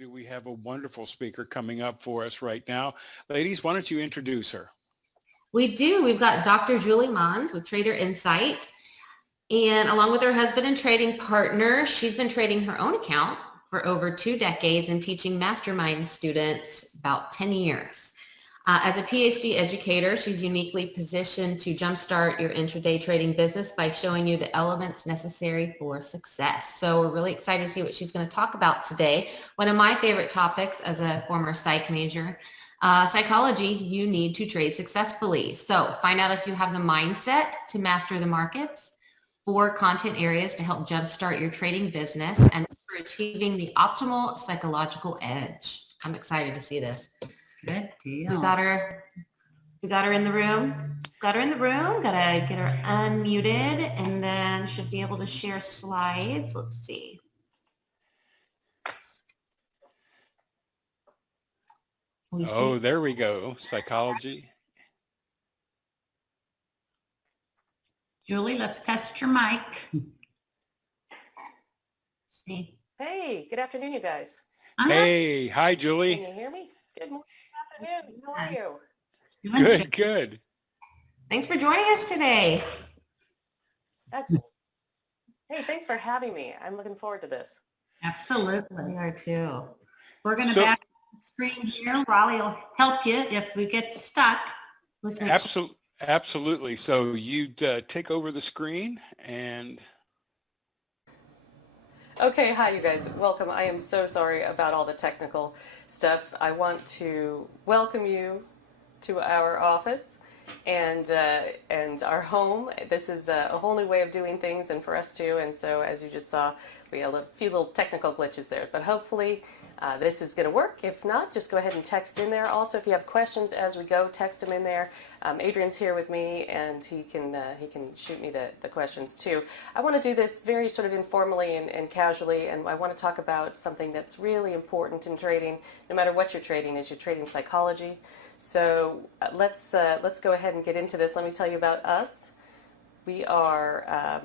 do we have a wonderful speaker coming up for us right now. Ladies, why don't you introduce her? We do. We've got Dr. Julie Manz with Trader Insight. And along with her husband and trading partner, she's been trading her own account for over 2 decades and teaching Mastermind students about 10 years. As a PhD educator, she's uniquely positioned to jumpstart your intraday trading business by showing you the elements necessary for success. So we're really excited to see what she's going to talk about today. One of my favorite topics as a former psych major, psychology, you need to trade successfully. So find out if you have the mindset to master the markets, 4 content areas to help jumpstart your trading business, and for achieving the optimal psychological edge. I'm excited to see this. Good deal. We got her in the room. Got her in the room. Gotta get her unmuted, and then should be able to share slides. Let's see. There we go. Psychology. Julie, let's test your mic. See. Hey, good afternoon, you guys. Hey, hi, Julie. Can you hear me? Good morning, good afternoon. How are you? Good, good. Thanks for joining us today. Excellent. Hey, thanks for having me. I'm looking forward to this. Absolutely. We are too. We're going to back the screen here. Raleigh will help you if we get stuck. Absolutely. So you'd take over the screen and... Okay, hi, you guys. Welcome. I am so sorry about all the technical stuff. I want to welcome you to our office and our home. This is a whole new way of doing things, and for us too. And so, as you just saw, we had a few little technical glitches there, but hopefully this is going to work. If not, just go ahead and text in there. Also, if you have questions as we go, text them in there. Adrian's here with me, and he can shoot me the questions too. I want to do this very sort of informally and casually, and I want to talk about something that's really important in trading, no matter what you're trading, is your trading psychology. So let's go ahead and get into this. Let me tell you about us. We are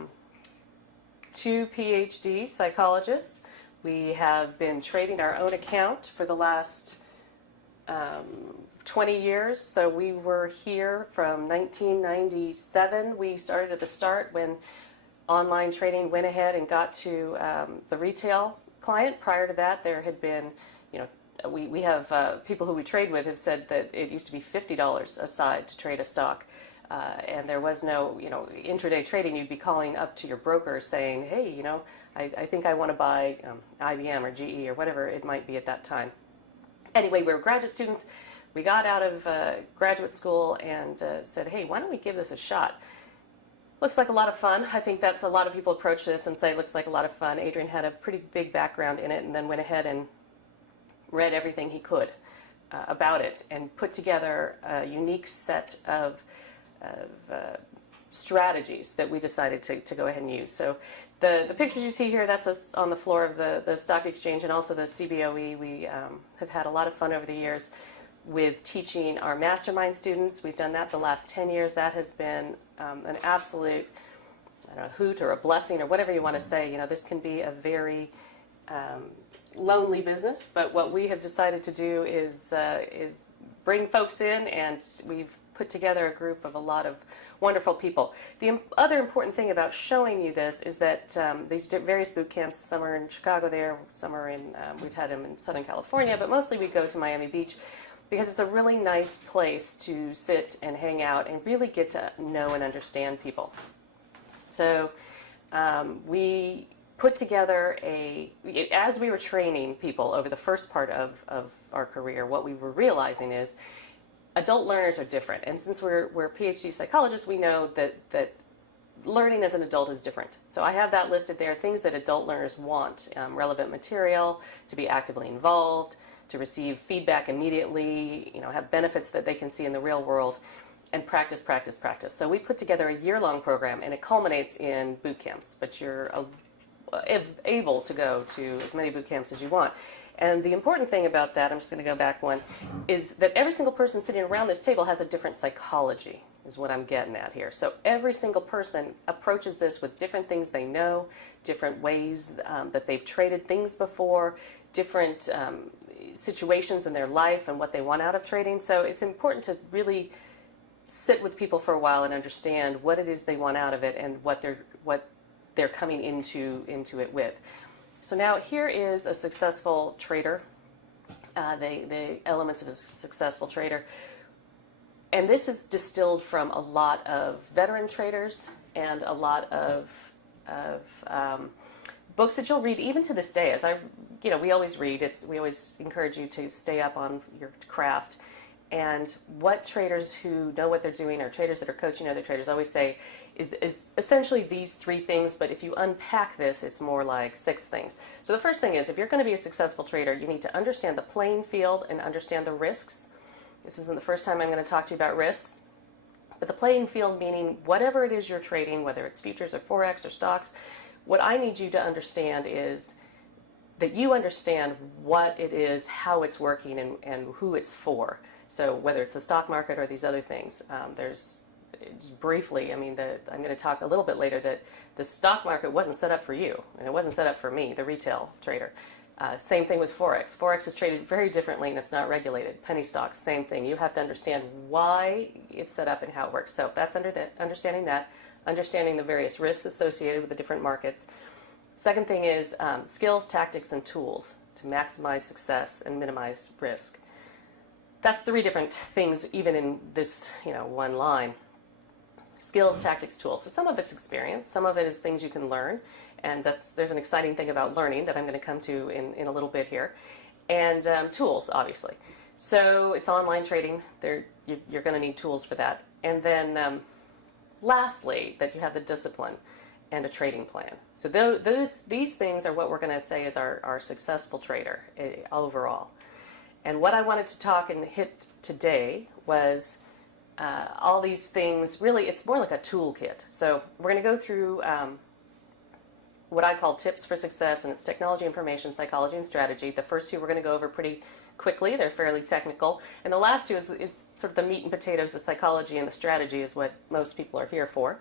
2 PhD psychologists. We have been trading our own account for the last 20 years. So we were here from 1997. We started at the start when online trading went ahead and got to the retail client. Prior to that, there had been, we have people who we trade with have said that it used to be $50 a side to trade a stock. And there was no, intraday trading. You'd be calling up to your broker saying, hey, I think I want to buy IBM or GE or whatever it might be at that time. Anyway, we were graduate students. We got out of graduate school and said, hey, why don't we give this a shot? Looks like a lot of fun. I think that's a lot of people approach this and say it looks like a lot of fun. Adrian had a pretty big background in it and then went ahead and read everything he could about it and put together a unique set of strategies that we decided to go ahead and use. So the pictures you see here, that's us on the floor of the stock exchange and also the CBOE. We have had a lot of fun over the years with teaching our Mastermind students. We've done that the last 10 years. That has been an absolute hoot or a blessing or whatever you want to say. This can be a very lonely business, but what we have decided to do is bring folks in, and we've put together a group of a lot of wonderful people. The other important thing about showing you this is that these various boot camps, some are in Chicago there, some are in, we've had them in Southern California, but mostly we go to Miami Beach because it's a really nice place to sit and hang out and really get to know and understand people. So we put together as we were training people over the first part of our career, what we were realizing is adult learners are different. And since we're PhD psychologists, we know that learning as an adult is different. So I have that listed there, things that adult learners want: relevant material, to be actively involved, to receive feedback immediately, have benefits that they can see in the real world, and practice, practice, practice. So we put together a year-long program, and it culminates in boot camps, but you're able to go to as many boot camps as you want. And the important thing about that, I'm just going to go back one, is that every single person sitting around this table has a different psychology, is what I'm getting at here. So every single person approaches this with different things they know, different ways that they've traded things before, different situations in their life and what they want out of trading. So it's important to really sit with people for a while and understand what it is they want out of it and what they're coming into it with. So now here is a successful trader, the elements of a successful trader. And this is distilled from a lot of veteran traders and a lot of books that you'll read even to this day. We always read. We always encourage you to stay up on your craft. And what traders who know what they're doing, or traders that are coaching other traders, always say is essentially these 3 things. But if you unpack this, it's more like 6 things. So the first thing is, if you're going to be a successful trader, you need to understand the playing field and understand the risks. This isn't the first time I'm going to talk to you about risks. But the playing field, meaning whatever it is you're trading, whether it's futures or Forex or stocks, what I need you to understand is that you understand what it is, how it's working, and who it's for. So whether it's the stock market or these other things, there's briefly, I'm going to talk a little bit later that the stock market wasn't set up for you, and it wasn't set up for me, the retail trader. Same thing with Forex. Forex is traded very differently and it's not regulated. Penny stocks, same thing. You have to understand why it's set up and how it works. So that's understanding the various risks associated with the different markets. Second thing is skills, tactics, and tools to maximize success and minimize risk. That's 3 different things, even in this, one line. Skills, tactics, tools. So some of it's experience, some of it is things you can learn, and there's an exciting thing about learning that I'm going to come to in a little bit here. And tools, obviously. So it's online trading. You're going to need tools for that. And then lastly, that you have the discipline and a trading plan. So these things are what we're going to say is our successful trader overall. And what I wanted to talk and hit today was all these things. Really, it's more like a toolkit. So we're going to go through what I call tips for success, and it's technology, information, psychology, and strategy. The first 2 we're going to go over pretty quickly. They're fairly technical. And the last 2 is sort of the meat and potatoes. The psychology and the strategy is what most people are here for.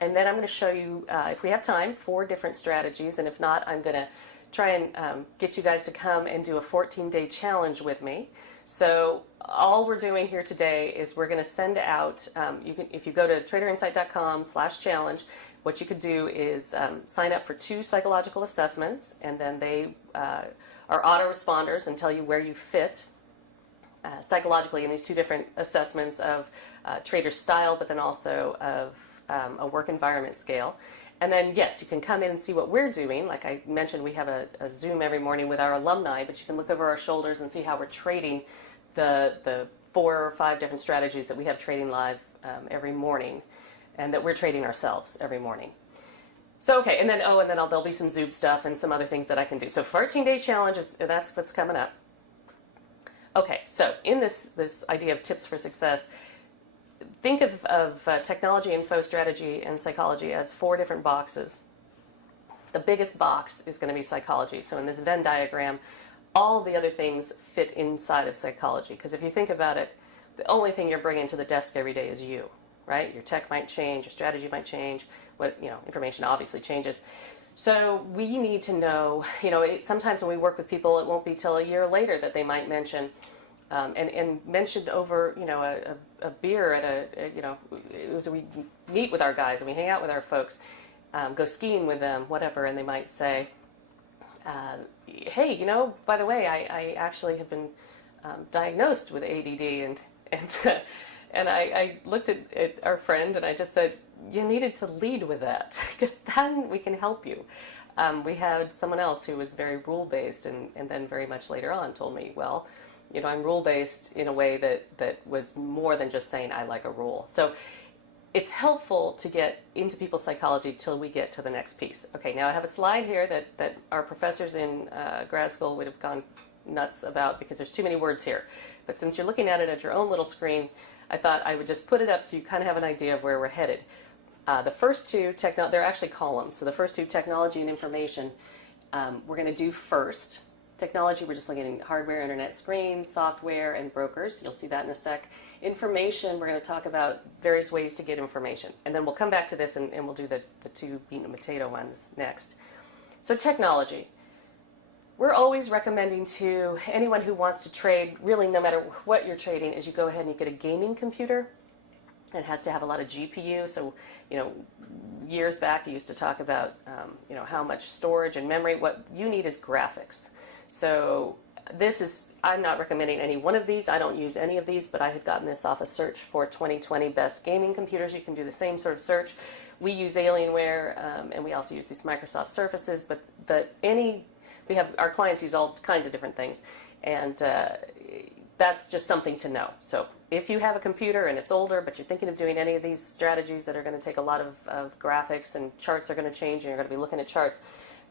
And then I'm going to show you, if we have time, 4 different strategies. And if not, I'm going to try and get you guys to come and do a 14-day challenge with me. So all we're doing here today is we're going to send out, if you go to traderinsight.com/challenge, what you could do is sign up for 2 psychological assessments, and then they are autoresponders and tell you where you fit psychologically in these 2 different assessments of trader style, but then also of a work environment scale. And then, yes, you can come in and see what we're doing. Like I mentioned, we have a Zoom every morning with our alumni, but you can look over our shoulders and see how we're trading the 4 or 5 different strategies that we have trading live every morning, and that we're trading ourselves every morning. So, okay, and then there'll be some Zoom stuff and some other things that I can do. So 14-day challenge, that's what's coming up. Okay, so in this idea of tips for success, think of technology, info, strategy, and psychology as 4 different boxes. The biggest box is going to be psychology. So in this Venn diagram, all the other things fit inside of psychology. Because if you think about it, the only thing you're bringing to the desk every day is you, right? Your tech might change, your strategy might change, information obviously changes. So we need to know, sometimes when we work with people, it won't be till a year later that they might mention, and mentioned over, a beer at we meet with our guys and we hang out with our folks, go skiing with them, whatever, and they might say, hey, by the way, I actually have been diagnosed with ADD, and I looked at our friend and I just said, you needed to lead with that, because then we can help you. We had someone else who was very rule-based, and then very much later on told me, well, I'm rule-based in a way that was more than just saying I like a rule. So it's helpful to get into people's psychology till we get to the next piece. Okay, now I have a slide here that our professors in grad school would have gone nuts about, because there's too many words here. But since you're looking at it at your own little screen, I thought I would just put it up so you kind of have an idea of where we're headed. The first 2, they're actually columns. So the first 2, technology and information, we're going to do first. Technology, we're just looking at hardware, internet screens, software, and brokers. You'll see that in a sec. Information, we're going to talk about various ways to get information. And then we'll come back to this and we'll do the 2 meat and potato ones next. So technology. we're always recommending to anyone who wants to trade, really no matter what you're trading, is you go ahead and you get a gaming computer. It has to have a lot of GPU. So, years back you used to talk about, how much storage and memory. What you need is graphics. So I'm not recommending any one of these. I don't use any of these, but I had gotten this off a search for 2020 best gaming computers. You can do the same sort of search. We use Alienware, and we also use these Microsoft Surfaces, but we have our clients use all kinds of different things, and that's just something to know. So if you have a computer and it's older, but you're thinking of doing any of these strategies that are going to take a lot of graphics, and charts are going to change, and you're going to be looking at charts,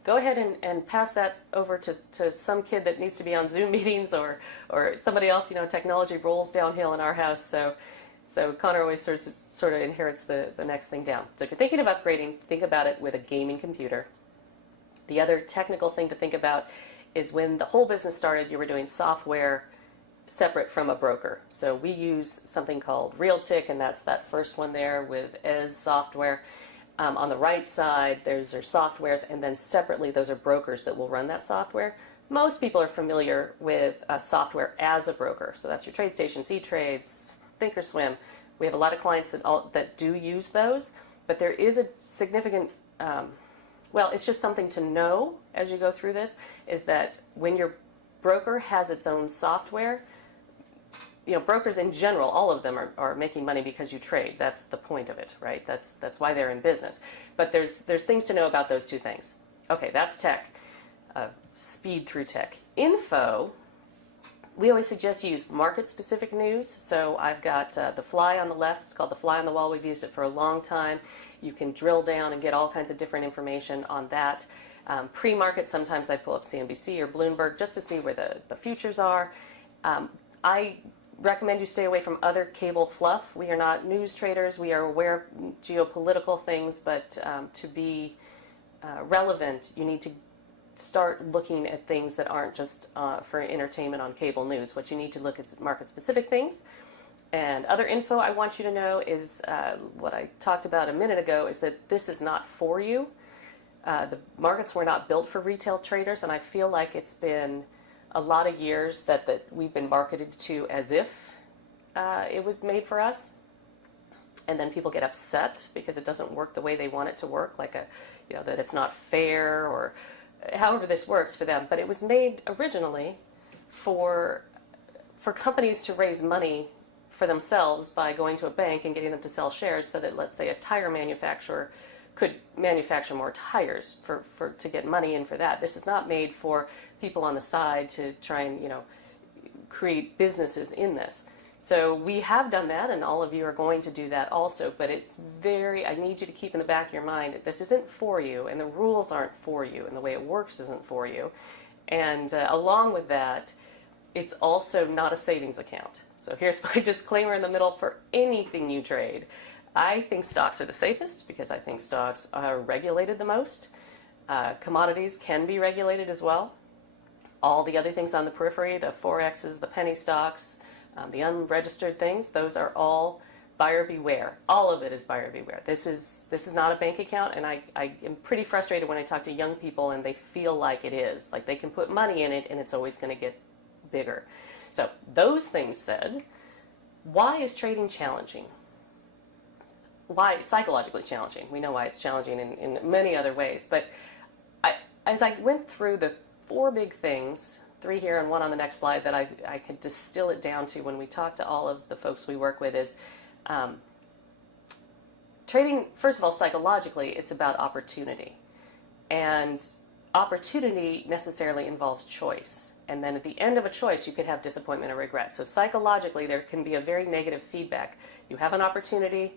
go ahead and pass that over to some kid that needs to be on Zoom meetings, or somebody else. Technology rolls downhill in our house, so Connor always sort of inherits the next thing down. So if you're thinking of upgrading, think about it with a gaming computer. The other technical thing to think about is when the whole business started, you were doing software separate from a broker. So we use something called Realtic, and that's that first one there with ES software. On the right side, those are softwares, and then separately, those are brokers that will run that software. Most people are familiar with software as a broker. So that's your TradeStation, E-Trades, Thinkorswim. We have a lot of clients that do use those, but there is a significant, it's just something to know as you go through this, is that when your broker has its own software, brokers in general, all of them are making money because you trade. That's the point of it, right? That's why they're in business. But there's things to know about those two things. Okay, that's tech. Speed through tech. Info, we always suggest you use market-specific news. So I've got the fly on the left. It's called the fly on the wall. We've used it for a long time. You can drill down and get all kinds of different information on that. Pre-market, sometimes I pull up CNBC or Bloomberg just to see where the futures are. I recommend you stay away from other cable fluff. We are not news traders. We are aware of geopolitical things, but to be relevant, you need to start looking at things that aren't just for entertainment on cable news. What you need to look at market-specific things. And other info I want you to know is what I talked about a minute ago, is that this is not for you. The markets were not built for retail traders, and I feel like it's been a lot of years that we've been marketed to as if it was made for us, and then people get upset because it doesn't work the way they want it to work, like that it's not fair, or however this works for them. But it was made originally for companies to raise money for themselves by going to a bank and getting them to sell shares, so that, let's say, a tire manufacturer could manufacture more tires to get money in for that. This is not made for people on the side to try and create businesses in this. So we have done that, and all of you are going to do that also, but I need you to keep in the back of your mind that this isn't for you, and the rules aren't for you, and the way it works isn't for you. And along with that, it's also not a savings account. So here's my disclaimer in the middle for anything you trade. I think stocks are the safest because I think stocks are regulated the most. Commodities can be regulated as well. All the other things on the periphery, the Forexes, the penny stocks, the unregistered things, those are all buyer beware. All of it is buyer beware. This is not a bank account, and I am pretty frustrated when I talk to young people and they feel like it is. Like they can put money in it and it's always going to get bigger. So those things said, why is trading challenging? Why psychologically challenging? We know why it's challenging in many other ways. But as I went through the 4 big things, 3 here and 1 on the next slide, that I could distill it down to when we talk to all of the folks we work with, is trading, first of all, psychologically, it's about opportunity. And opportunity necessarily involves choice. And then at the end of a choice, you could have disappointment or regret. So psychologically, there can be a very negative feedback. You have an opportunity.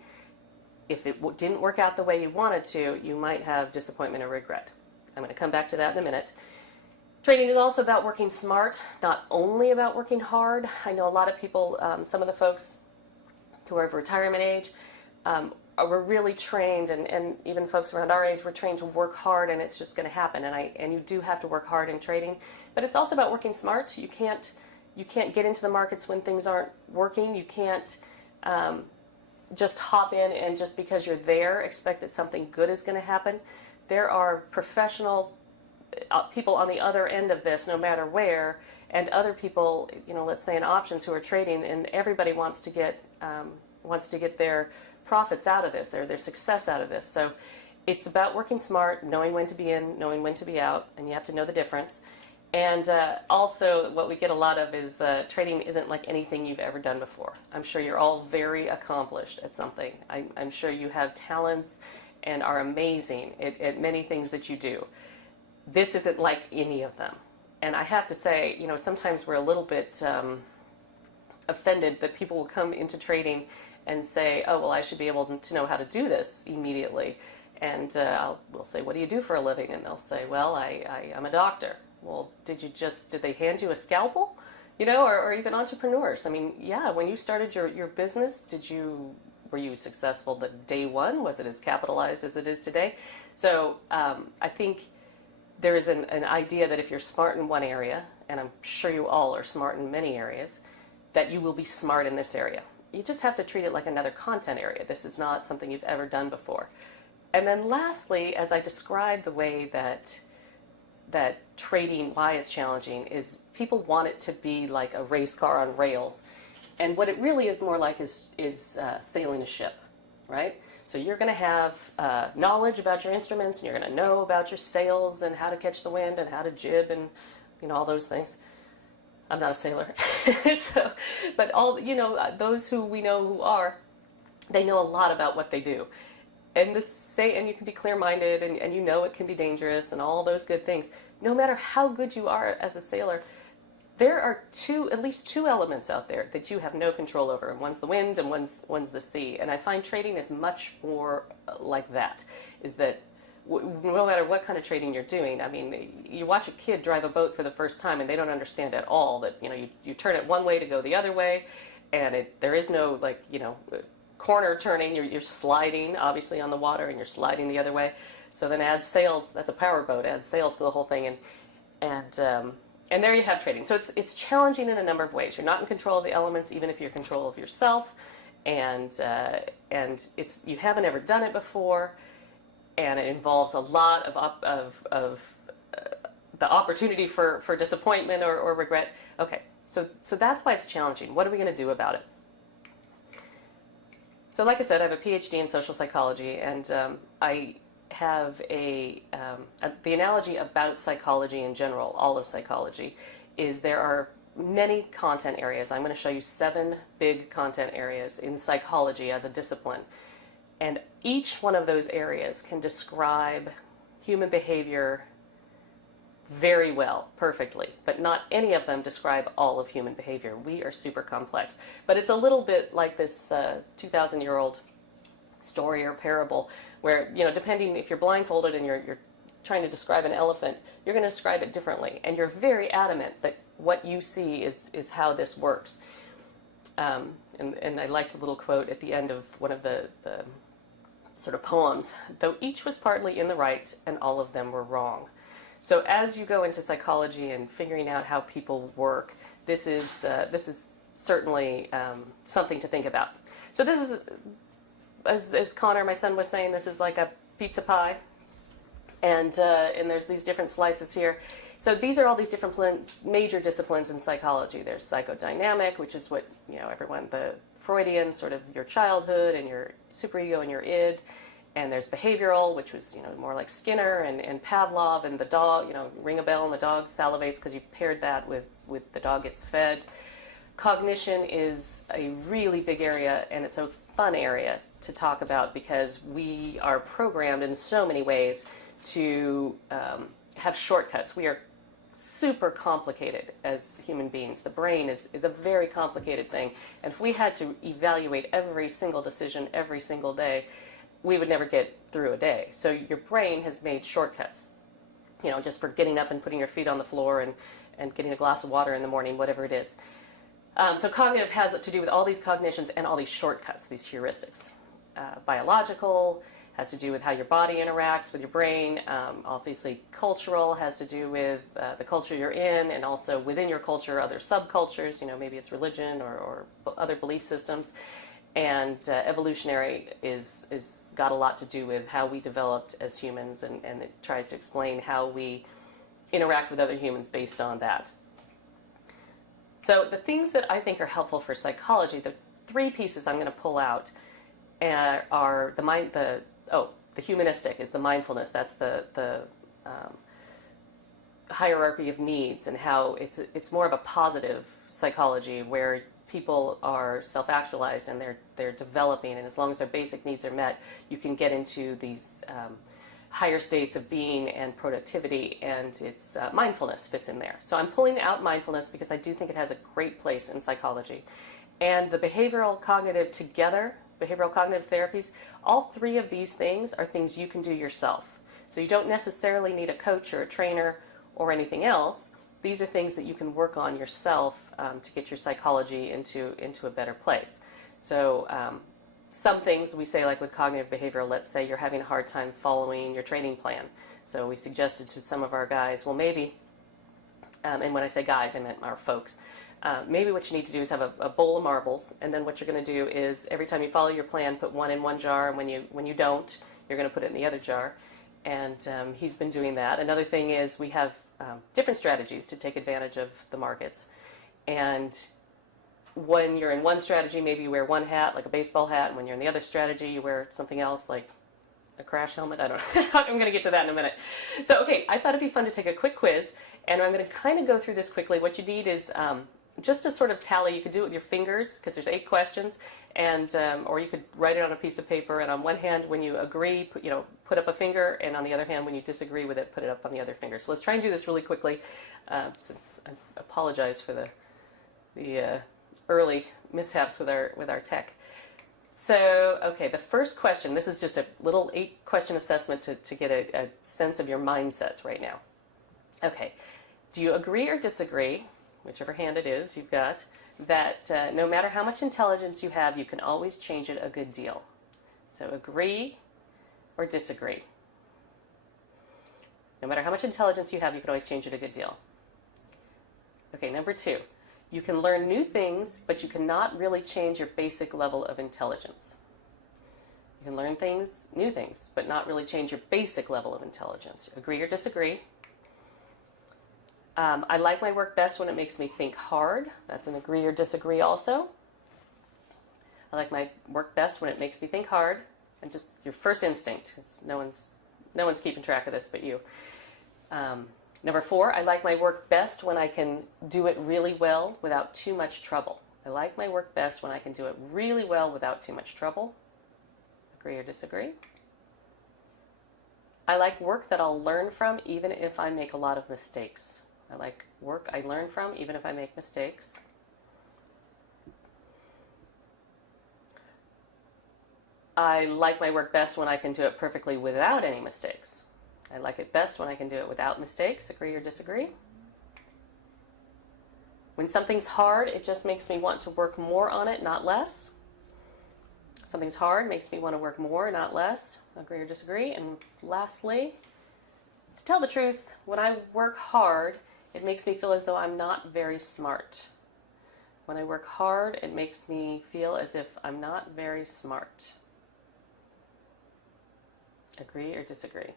If it didn't work out the way you wanted to, you might have disappointment or regret. I'm going to come back to that in a minute. Trading is also about working smart, not only about working hard. I know a lot of people, some of the folks who are of retirement age, were really trained, and even folks around our age were trained to work hard, and it's just going to happen. And you do have to work hard in trading, but it's also about working smart. You can't get into the markets when things aren't working. You can't just hop in and just because you're there expect that something good is going to happen. There are professional people on the other end of this, no matter where, and other people, let's say in options who are trading, and everybody wants to get their profits out of this, their success out of this. So it's about working smart, knowing when to be in, knowing when to be out, and you have to know the difference. And also what we get a lot of is trading isn't like anything you've ever done before. I'm sure you're all very accomplished at something. I'm sure you have talents and are amazing at many things that you do. This isn't like any of them. And I have to say, sometimes we're a little bit offended that people will come into trading and say, oh, well, I should be able to know how to do this immediately. And we'll say, what do you do for a living? And they'll say, well, I'm a doctor. Well, did they hand you a scalpel? Or even entrepreneurs. I mean, yeah, when you started your business, were you successful the day one? Was it as capitalized as it is today? So I think there is an idea that if you're smart in one area, and I'm sure you all are smart in many areas, that you will be smart in this area. You just have to treat it like another content area. This is not something you've ever done before. And then lastly, as I describe the way that trading, why it's challenging, is people want it to be like a race car on rails. And what it really is more like is sailing a ship, right? So you're going to have knowledge about your instruments, and you're going to know about your sails and how to catch the wind and how to jib and all those things. I'm not a sailor, but those who we know who are, they know a lot about what they do, and and you can be clear-minded, and it can be dangerous and all those good things. No matter how good you are as a sailor, there are at least two elements out there that you have no control over, and one's the wind and one's the sea. And I find trading is much more like that. Is that no matter what kind of trading you're doing, I mean, you watch a kid drive a boat for the first time and they don't understand at all that you turn it one way to go the other way, and there is no corner turning. You're sliding obviously on the water, and you're sliding the other way. So then add sails. That's a power boat. Add sails to the whole thing, and there you have trading. So it's challenging in a number of ways. You're not in control of the elements, even if you're in control of yourself, and you haven't ever done it before, and it involves a lot of the opportunity for disappointment or regret. Okay, so that's why it's challenging. What are we going to do about it? So like I said, I have a PhD in social psychology, and I have the analogy about psychology in general, all of psychology, is there are many content areas. I'm going to show you 7 big content areas in psychology as a discipline. And each one of those areas can describe human behavior very well, perfectly, but not any of them describe all of human behavior. We are super complex. But it's a little bit like this 2,000-year-old story or parable where, depending if you're blindfolded and you're trying to describe an elephant, you're going to describe it differently. And you're very adamant that what you see is how this works. And I liked a little quote at the end of one of the sort of poems, though each was partly in the right and all of them were wrong. So as you go into psychology and figuring out how people work, this is certainly something to think about. So this is, as Connor, my son, was saying, this is like a pizza pie, and there's these different slices here. So these are all these different major disciplines in psychology. There's psychodynamic, which is what the Freudian, sort of your childhood and your superego and your id. And there's behavioral, which was more like Skinner and Pavlov and the dog. Ring a bell and the dog salivates because you paired that with the dog gets fed. Cognition is a really big area, and it's a fun area to talk about because we are programmed in so many ways to have shortcuts. We are super complicated as human beings. The brain is a very complicated thing, and if we had to evaluate every single decision every single day, we would never get through a day. So your brain has made shortcuts, just for getting up and putting your feet on the floor and getting a glass of water in the morning, whatever it is. So cognitive has to do with all these cognitions and all these shortcuts, these heuristics. Biological has to do with how your body interacts with your brain. Obviously, cultural has to do with the culture you're in, and also within your culture, other subcultures. Maybe it's religion or other belief systems. And evolutionary is got a lot to do with how we developed as humans, and it tries to explain how we interact with other humans based on that. So the things that I think are helpful for psychology, the three pieces I'm going to pull out are the humanistic is the mindfulness. That's the hierarchy of needs, and how it's more of a positive psychology where people are self-actualized and they're developing, and as long as their basic needs are met, you can get into these higher states of being and productivity, and it's mindfulness fits in there. So I'm pulling out mindfulness because I do think it has a great place in psychology. And the behavioral cognitive together, behavioral cognitive therapies, all three of these things are things you can do yourself. So you don't necessarily need a coach or a trainer or anything else. These are things that you can work on yourself to get your psychology into a better place. So some things we say, like with cognitive behavioral, let's say you're having a hard time following your training plan. So we suggested to some of our guys, well, maybe, and when I say guys, I meant our folks, maybe what you need to do is have a bowl of marbles, and then what you're going to do is every time you follow your plan, put one in one jar, and when you don't, you're going to put it in the other jar. And he's been doing that. Another thing is we have different strategies to take advantage of the markets. And when you're in one strategy, maybe you wear one hat, like a baseball hat, and when you're in the other strategy, you wear something else, like a crash helmet. I don't know. I'm going to get to that in a minute. So, okay, I thought it'd be fun to take a quick quiz, and I'm going to kind of go through this quickly. What you need is just a sort of tally. You could do it with your fingers, because there's 8 questions, and or you could write it on a piece of paper, and on one hand, when you agree, put up a finger, and on the other hand, when you disagree with it, put it up on the other finger. So let's try and do this really quickly, since I apologize for the early mishaps with our tech. So, okay, the first question, this is just a little 8-question assessment to get a sense of your mindset right now. Okay, do you agree or disagree, whichever hand it is you've got, that no matter how much intelligence you have, you can always change it a good deal? So agree or disagree. No matter how much intelligence you have, you can always change it a good deal. Okay, number 2. You can learn new things, but you cannot really change your basic level of intelligence. You can learn new things, but not really change your basic level of intelligence. Agree or disagree? I like my work best when it makes me think hard. That's an agree or disagree also. I like my work best when it makes me think hard. And just your first instinct, 'cause no one's keeping track of this but you. Number 4, I like my work best when I can do it really well without too much trouble. I like my work best when I can do it really well without too much trouble. Agree or disagree? I like work that I'll learn from even if I make a lot of mistakes. I like work I learn from even if I make mistakes. I like my work best when I can do it perfectly without any mistakes. I like it best when I can do it without mistakes. Agree or disagree? When something's hard, it just makes me want to work more on it, not less. Something's hard makes me want to work more, not less. Agree or disagree? And lastly, to tell the truth, when I work hard, it makes me feel as though I'm not very smart. When I work hard, it makes me feel as if I'm not very smart. Agree or disagree?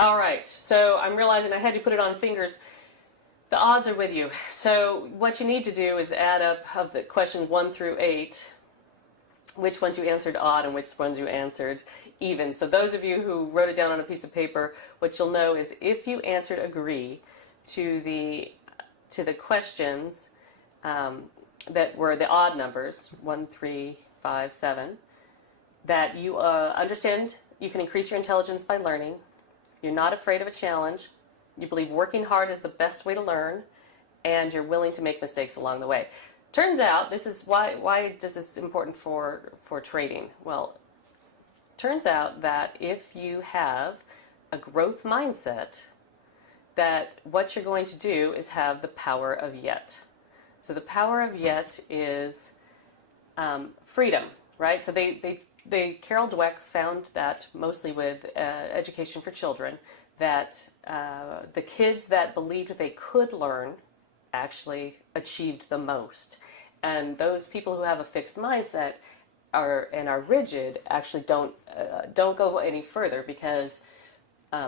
All right, so I'm realizing I had to put it on fingers. The odds are with you. So what you need to do is add up of the question 1 through 8, which ones you answered odd and which ones you answered even. So those of you who wrote it down on a piece of paper, what you'll know is if you answered agree to the questions that were the odd numbers, 1, 3, 5, 7, that you understand you can increase your intelligence by learning. You're not afraid of a challenge. You believe working hard is the best way to learn, and you're willing to make mistakes along the way. Turns out, this is why is this important for trading? Well, turns out that if you have a growth mindset, that what you're going to do is have the power of yet. So the power of yet is freedom, right? So Carol Dweck found that mostly with education for children, that the kids that believed they could learn actually achieved the most. And those people who have a fixed mindset are rigid actually don't go any further because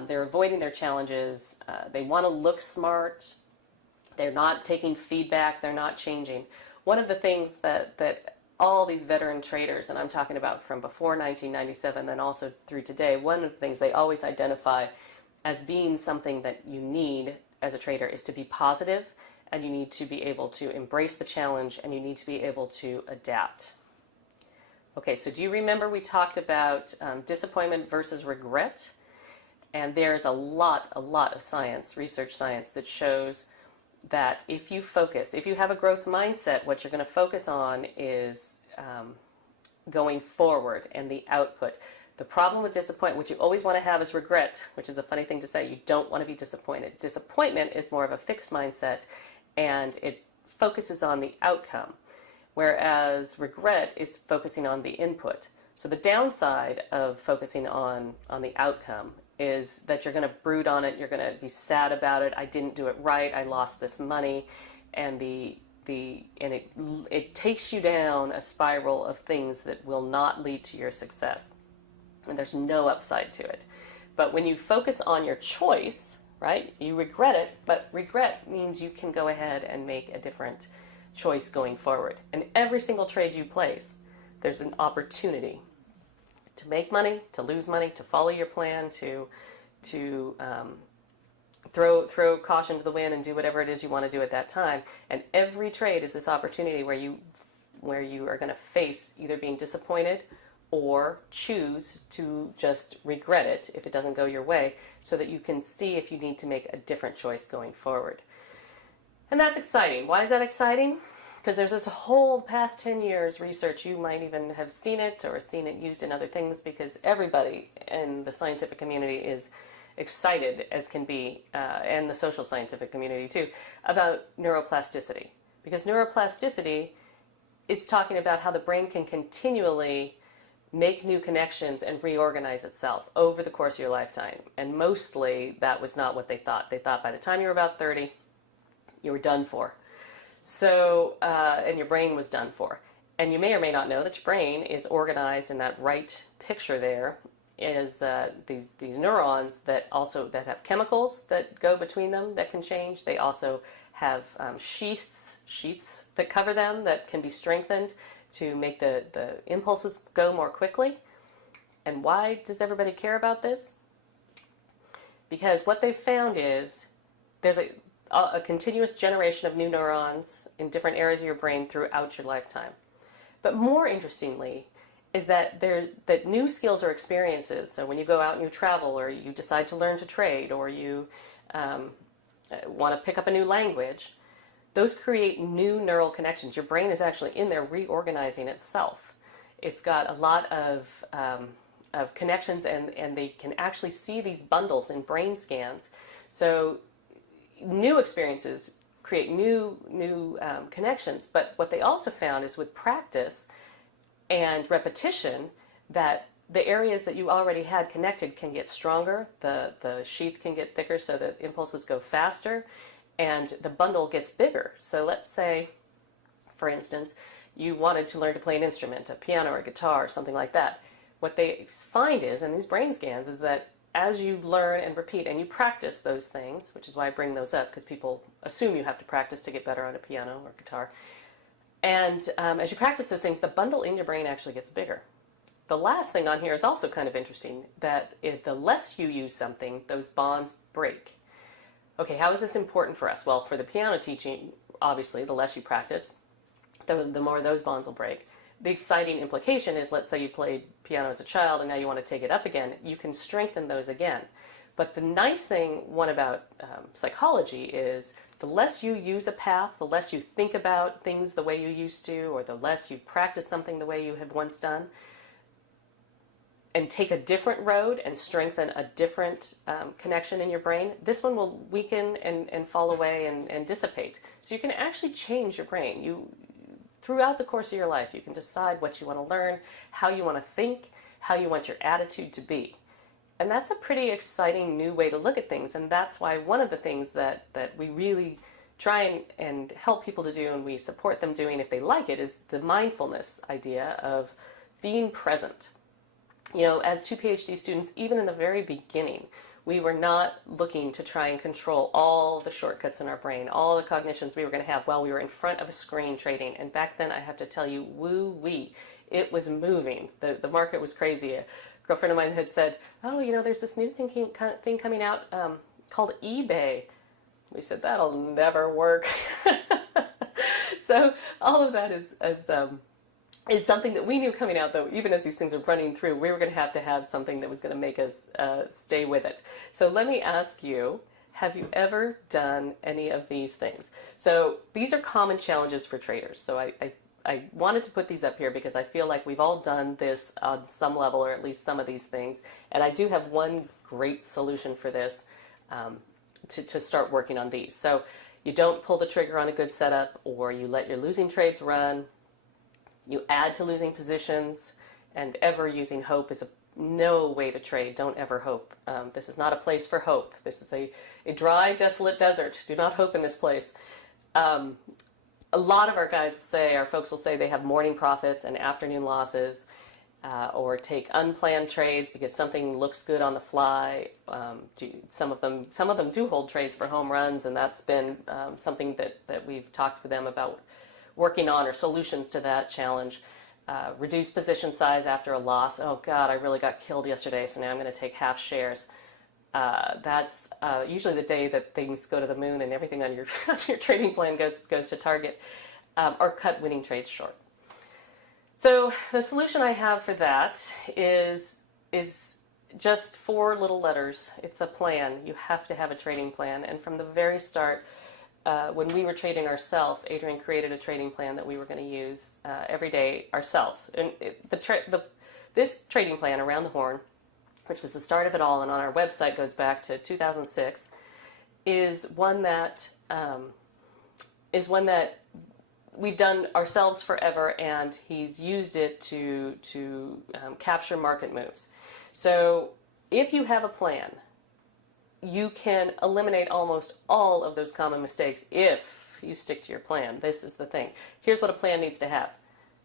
they're avoiding their challenges. They want to look smart. They're not taking feedback. They're not changing. One of the things that all these veteran traders, and I'm talking about from before 1997 and also through today, one of the things they always identify as being something that you need as a trader is to be positive, and you need to be able to embrace the challenge, and you need to be able to adapt. Okay, so do you remember we talked about disappointment versus regret? And there's a lot of science, research science, that shows that if you have a growth mindset, what you're going to focus on is going forward and the output. The problem with disappointment, what you always want to have, is regret, which is a funny thing to say. You don't want to be disappointed. Disappointment is more of a fixed mindset, and it focuses on the outcome, whereas regret is focusing on the input. So the downside of focusing on the outcome is that you're going to brood on it, you're going to be sad about it, I didn't do it right, I lost this money, and it takes you down a spiral of things that will not lead to your success. And there's no upside to it. But when you focus on your choice, right, you regret it, but regret means you can go ahead and make a different choice going forward. And every single trade you place, there's an opportunity to make money, to lose money, to follow your plan, to throw caution to the wind and do whatever it is you want to do at that time. And every trade is this opportunity where you are going to face either being disappointed or choose to just regret it if it doesn't go your way, so that you can see if you need to make a different choice going forward. And that's exciting. Why is that exciting? Because there's this whole past 10 years research, you might even have seen it or seen it used in other things, because everybody in the scientific community is excited as can be, and the social scientific community too, about neuroplasticity. Because neuroplasticity is talking about how the brain can continually make new connections and reorganize itself over the course of your lifetime. And mostly that was not what they thought. They thought by the time you were about 30, you were done for. So, and your brain was done for. And you may or may not know that your brain is organized in that right picture there is these neurons that have chemicals that go between them that can change. They also have sheaths that cover them that can be strengthened to make the impulses go more quickly. And why does everybody care about this? Because what they've found is there's a continuous generation of new neurons in different areas of your brain throughout your lifetime. But more interestingly is that new skills or experiences, so when you go out and you travel, or you decide to learn to trade, or you want to pick up a new language, those create new neural connections. Your brain is actually in there reorganizing itself. It's got a lot of connections, and they can actually see these bundles in brain scans. So new experiences create new connections. But what they also found is with practice and repetition, that the areas that you already had connected can get stronger, the sheath can get thicker so that impulses go faster, and the bundle gets bigger. So let's say, for instance, you wanted to learn to play an instrument, a piano or a guitar or something like that. What they find is, in these brain scans, is that as you learn and repeat and you practice those things, which is why I bring those up, because people assume you have to practice to get better on a piano or guitar, and as you practice those things, the bundle in your brain actually gets bigger. The last thing on here is also kind of interesting, that if the less you use something, those bonds break. Okay, how is this important for us? Well, for the piano teaching, obviously, the less you practice, the more those bonds will break. The exciting implication is, let's say you played piano as a child and now you want to take it up again, you can strengthen those again. But the nice one about psychology is the less you use a path, the less you think about things the way you used to, or the less you practice something the way you have once done, and take a different road and strengthen a different connection in your brain, this one will weaken and fall away and dissipate. So you can actually change your brain. Throughout the course of your life, you can decide what you want to learn, how you want to think, how you want your attitude to be. And that's a pretty exciting new way to look at things. And that's why one of the things that we really try and help people to do, and we support them doing if they like it, is the mindfulness idea of being present. You know, as two PhD students, even in the very beginning, we were not looking to try and control all the shortcuts in our brain, all the cognitions we were going to have while we were in front of a screen trading. And back then, I have to tell you, woo-wee, it was moving. The market was crazy. A girlfriend of mine had said, oh, you know, there's this new thing coming out called eBay. We said, that'll never work. So all of that is something that we knew coming out, though, even as these things are running through, we were going to have something that was going to make us stay with it. So let me ask you, have you ever done any of these things? So these are common challenges for traders. So I wanted to put these up here because I feel like we've all done this on some level, or at least some of these things. And I do have one great solution for this to start working on these. So you don't pull the trigger on a good setup, or you let your losing trades run. You add to losing positions, and ever using hope is no way to trade. Don't ever hope. This is not a place for hope. This is a dry, desolate desert. Do not hope in this place. A lot of our guys say, our folks will say they have morning profits and afternoon losses, or take unplanned trades because something looks good on the fly. Some of them do hold trades for home runs, and that's been something that we've talked with them about working on, or solutions to that challenge. Reduce position size after a loss. Oh God, I really got killed yesterday, so now I'm going to take half shares. That's usually the day that things go to the moon and everything on your your trading plan goes to target, or cut winning trades short. So the solution I have for that is just 4 little letters. It's a plan. You have to have a trading plan, and from the very start, when we were trading ourselves, Adrian created a trading plan that we were going to use every day ourselves. And this trading plan, Around the Horn, which was the start of it all, and on our website goes back to 2006, is one that we've done ourselves forever, and he's used it to capture market moves. So if you have a plan, you can eliminate almost all of those common mistakes if you stick to your plan. This is the thing. Here's what a plan needs to have.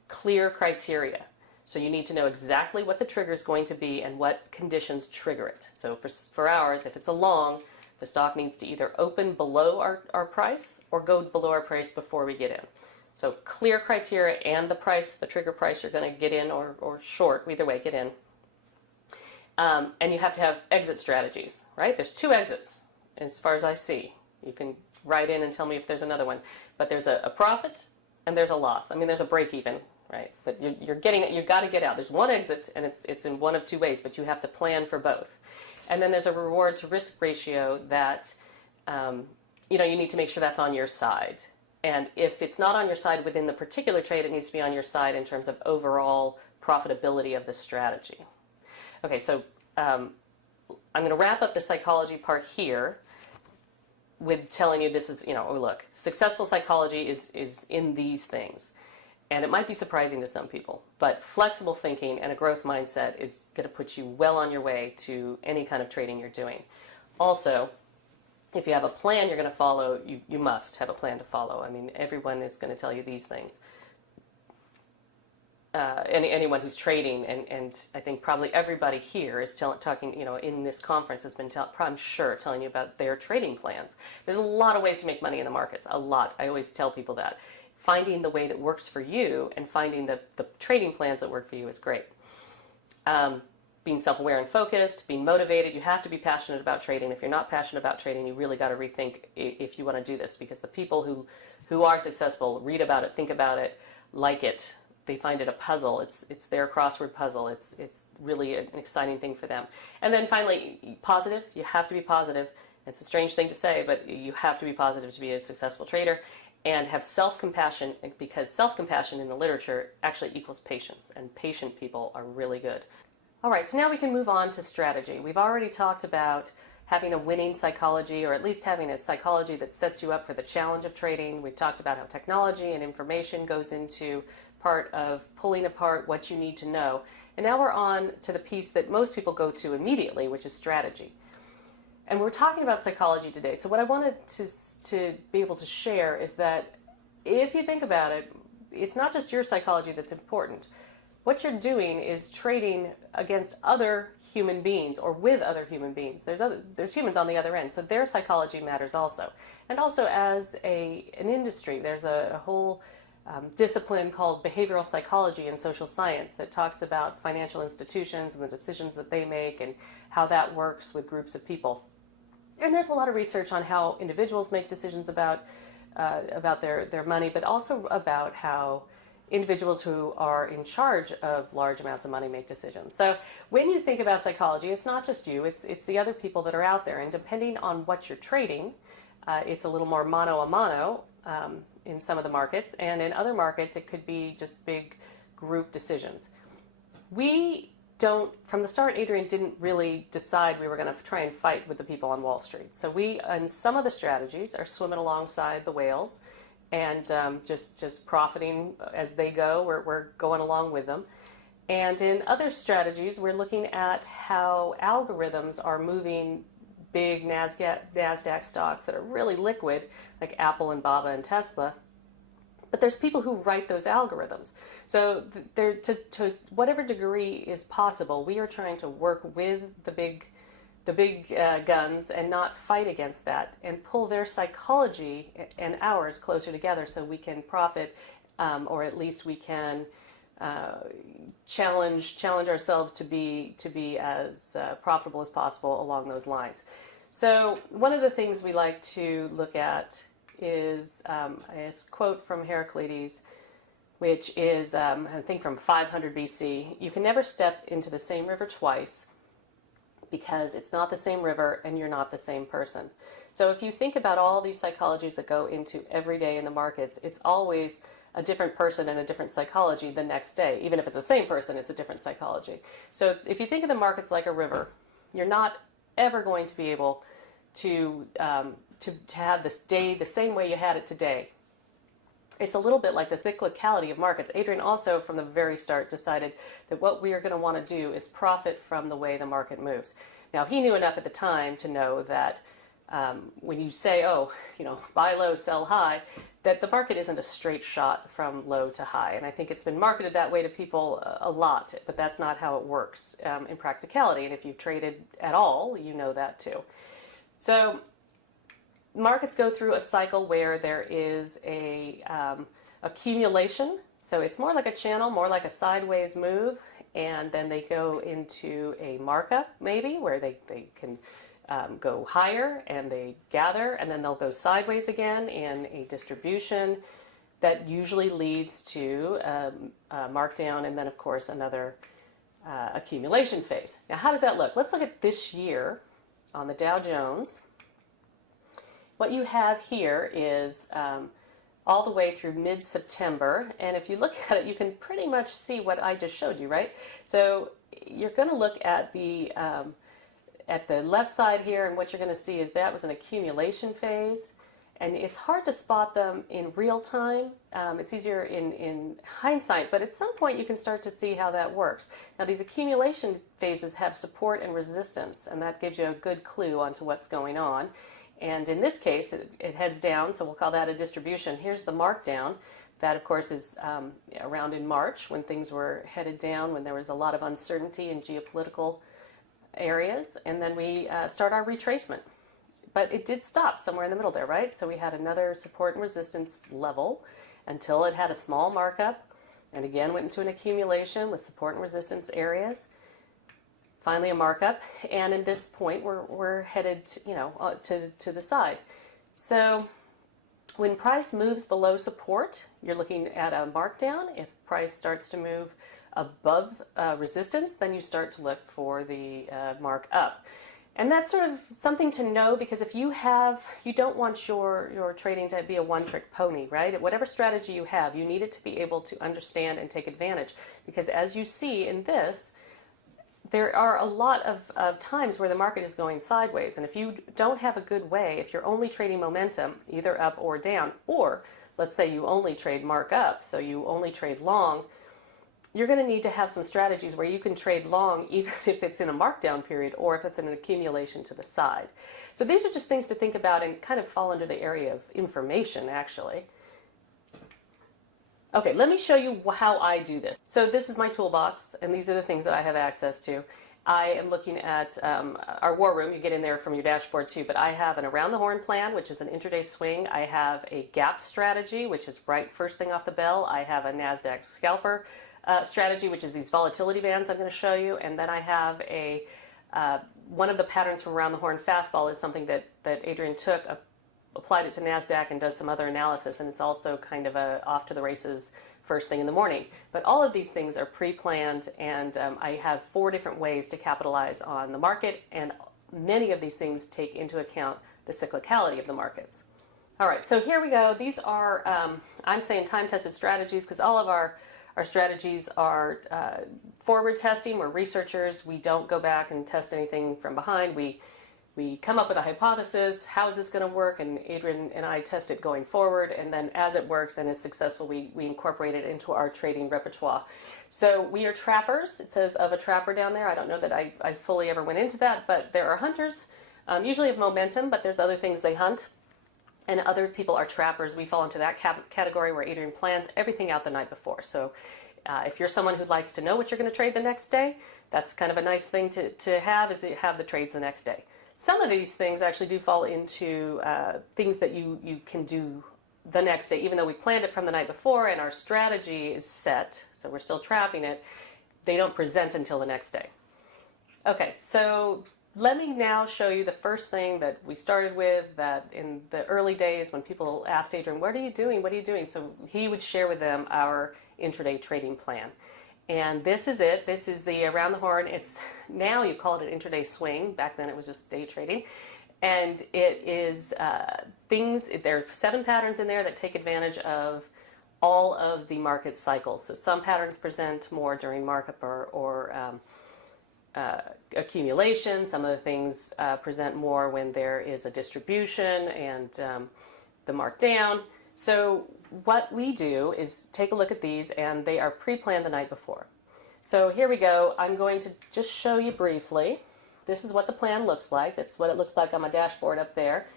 Clear criteria. So you need to know exactly what the trigger is going to be and what conditions trigger it. So for ours, if it's a long, the stock needs to either open below our price or go below our price before we get in. So clear criteria and the price, the trigger price you're going to get in or short, either way, get in. And you have to have exit strategies, right? There's 2 exits as far as I see. You can write in and tell me if there's another one. But there's a profit and there's a loss. I mean, there's a break even, right? But you've got to get out. There's one exit, and it's in one of 2 ways, but you have to plan for both. And then there's a reward to risk ratio that you need to make sure that's on your side. And if it's not on your side within the particular trade, it needs to be on your side in terms of overall profitability of the strategy. Okay, so I'm going to wrap up the psychology part here with telling you this is, oh, look, successful psychology is in these things. And it might be surprising to some people, but flexible thinking and a growth mindset is going to put you well on your way to any kind of trading you're doing. Also, if you have a plan you're going to follow, you must have a plan to follow. I mean, everyone is going to tell you these things. Anyone who's trading, and I think probably everybody here is talking, in this conference has been, I'm sure, telling you about their trading plans. There's a lot of ways to make money in the markets, a lot. I always tell people that. Finding the way that works for you and finding the trading plans that work for you is great. Being self-aware and focused, being motivated. You have to be passionate about trading. If you're not passionate about trading, you really got to rethink if you want to do this, because the people who are successful read about it, think about it, like it. They find it a puzzle. It's their crossword puzzle. It's really an exciting thing for them. And then finally, positive. You have to be positive. It's a strange thing to say, but you have to be positive to be a successful trader, and have self-compassion, because self-compassion in the literature actually equals patience, and patient people are really good. All right, so now we can move on to strategy. We've already talked about having a winning psychology, or at least having a psychology that sets you up for the challenge of trading. We've talked about how technology and information goes into part of pulling apart what you need to know. And now we're on to the piece that most people go to immediately, which is strategy. And we're talking about psychology today. So what I wanted to be able to share is that if you think about it, it's not just your psychology that's important. what you're doing is trading against other human beings or with other human beings. There's humans on the other end, so their psychology matters also. And also as an industry, there's a whole discipline called behavioral psychology and social science that talks about financial institutions and the decisions that they make and how that works with groups of people. And there's a lot of research on how individuals make decisions about their money, but also about how individuals who are in charge of large amounts of money make decisions. So when you think about psychology, it's not just you, it's the other people that are out there. And depending on what you're trading, it's a little more mano a mano in some of the markets. And in other markets, it could be just big group decisions. From the start, Adrian didn't really decide we were going to try and fight with the people on Wall Street. So we, in some of the strategies, are swimming alongside the whales and just profiting as they go. We're going along with them. And in other strategies, we're looking at how algorithms are moving big NASDAQ stocks that are really liquid, like Apple and Baba and Tesla. But there's people who write those algorithms. So to whatever degree is possible, we are trying to work with the big guns and not fight against that, and pull their psychology and ours closer together so we can profit, or at least we can challenge ourselves to be as profitable as possible along those lines. So one of the things we like to look at is a quote from Heraclides, which is, I think, from 500 BC. You can never step into the same river twice, because it's not the same river and you're not the same person. So if you think about all these psychologies that go into every day in the markets, it's always a different person and a different psychology the next day. Even if it's the same person, it's a different psychology. So if you think of the markets like a river, you're not ever going to be able to have this day the same way you had it today. It's a little bit like the cyclicality of markets. Adrian also, from the very start, decided that what we are going to want to do is profit from the way the market moves. Now, he knew enough at the time to know that when you say, buy low, sell high, that the market isn't a straight shot from low to high. And I think it's been marketed that way to people a lot, but that's not how it works in practicality. And if you've traded at all, you know that too. So markets go through a cycle where there is a accumulation. So it's more like a channel, more like a sideways move. And then they go into a markup, maybe, where they can go higher and they gather, and then they'll go sideways again in a distribution that usually leads to a markdown, and then, of course, another accumulation phase. Now, how does that look? Let's look at this year on the Dow Jones. What you have here is all the way through mid-September, and if you look at it, you can pretty much see what I just showed you, right? So you're going to look at the left side here, and what you're going to see is that was an accumulation phase, and it's hard to spot them in real time. It's easier in hindsight, but at some point you can start to see how that works. Now, these accumulation phases have support and resistance, and that gives you a good clue onto what's going on. And in this case, it heads down, so we'll call that a distribution. Here's the markdown. That, of course, is around in March, when things were headed down, when there was a lot of uncertainty in geopolitical areas. And then we start our retracement. But it did stop somewhere in the middle there, right? So we had another support and resistance level until it had a small markup, and again went into an accumulation with support and resistance areas. Finally a markup, and at this point we're headed to the side. So when price moves below support, you're looking at a markdown. If price starts to move above resistance, then you start to look for the mark up. And that's sort of something to know, because if you don't want your trading to be a one-trick pony, right? Whatever strategy you have, you need it to be able to understand and take advantage, because as you see in this, there are a lot of times where the market is going sideways, and if you don't have a good way, if you're only trading momentum, either up or down, or let's say you only trade mark up, so you only trade long, you're going to need to have some strategies where you can trade long even if it's in a markdown period or if it's in an accumulation to the side. So these are just things to think about and kind of fall under the area of information, actually. Okay, let me show you how I do this. So this is my toolbox, and these are the things that I have access to. I am looking at our war room. You get in there from your dashboard too, but I have an around the horn plan, which is an intraday swing. I have a gap strategy, which is right first thing off the bell. I have a NASDAQ scalper strategy, which is these volatility bands I'm going to show you. And then I have a one of the patterns from around the horn fastball is something that Adrian took, applied it to NASDAQ and does some other analysis, and it's also kind of a off to the races first thing in the morning. But all of these things are pre-planned, and I have 4 different ways to capitalize on the market, and many of these things take into account the cyclicality of the markets. All right, so here we go. These are, I'm saying time-tested strategies because all of our strategies are forward testing. We're researchers. We don't go back and test anything from behind. We come up with a hypothesis, how is this going to work, and Adrian and I test it going forward, and then as it works and is successful, we incorporate it into our trading repertoire. So we are trappers. It says of a trapper down there. I don't know that I fully ever went into that, but there are hunters, usually of momentum, but there's other things they hunt, and other people are trappers. We fall into that category where Adrian plans everything out the night before. So if you're someone who likes to know what you're going to trade the next day, that's kind of a nice thing to have, is to have the trades the next day. Some of these things actually do fall into things that you can do the next day, even though we planned it from the night before and our strategy is set, so we're still trapping it, they don't present until the next day. Okay, so let me now show you the first thing that we started with, that in the early days when people asked Adrian, what are you doing? What are you doing? So he would share with them our intraday trading plan. And this is it. This is the around the horn. It's now you call it an intraday swing. Back then it was just day trading. And it is things, there are 7 patterns in there that take advantage of all of the market cycles. So some patterns present more during markup or accumulation. Some of the things present more when there is a distribution and the markdown. So what we do is take a look at these, and they are pre-planned the night before. So here we go. I'm going to just show you briefly. This is what the plan looks like. That's what it looks like on my dashboard up there.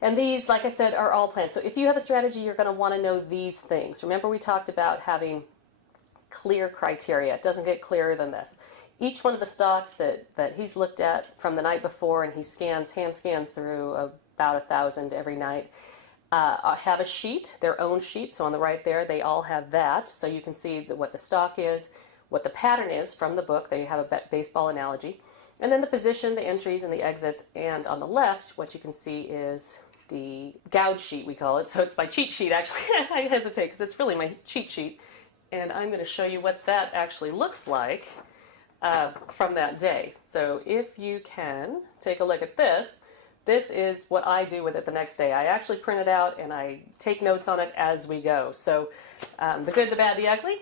And these, like I said, are all planned. So if you have a strategy, you're going to want to know these things. Remember, we talked about having clear criteria. It doesn't get clearer than this. Each one of the stocks that he's looked at from the night before, and he hand scans through about 1,000 every night, have a sheet, their own sheet. So on the right there, they all have that. So you can see what the stock is, what the pattern is from the book. They have a baseball analogy. And then the position, the entries, and the exits. And on the left, what you can see is the gouge sheet, we call it. So it's my cheat sheet, actually. I hesitate because it's really my cheat sheet. And I'm going to show you what that actually looks like from that day. So if you can take a look at this, this is what I do with it the next day. I actually print it out and I take notes on it as we go. So the good, the bad, the ugly,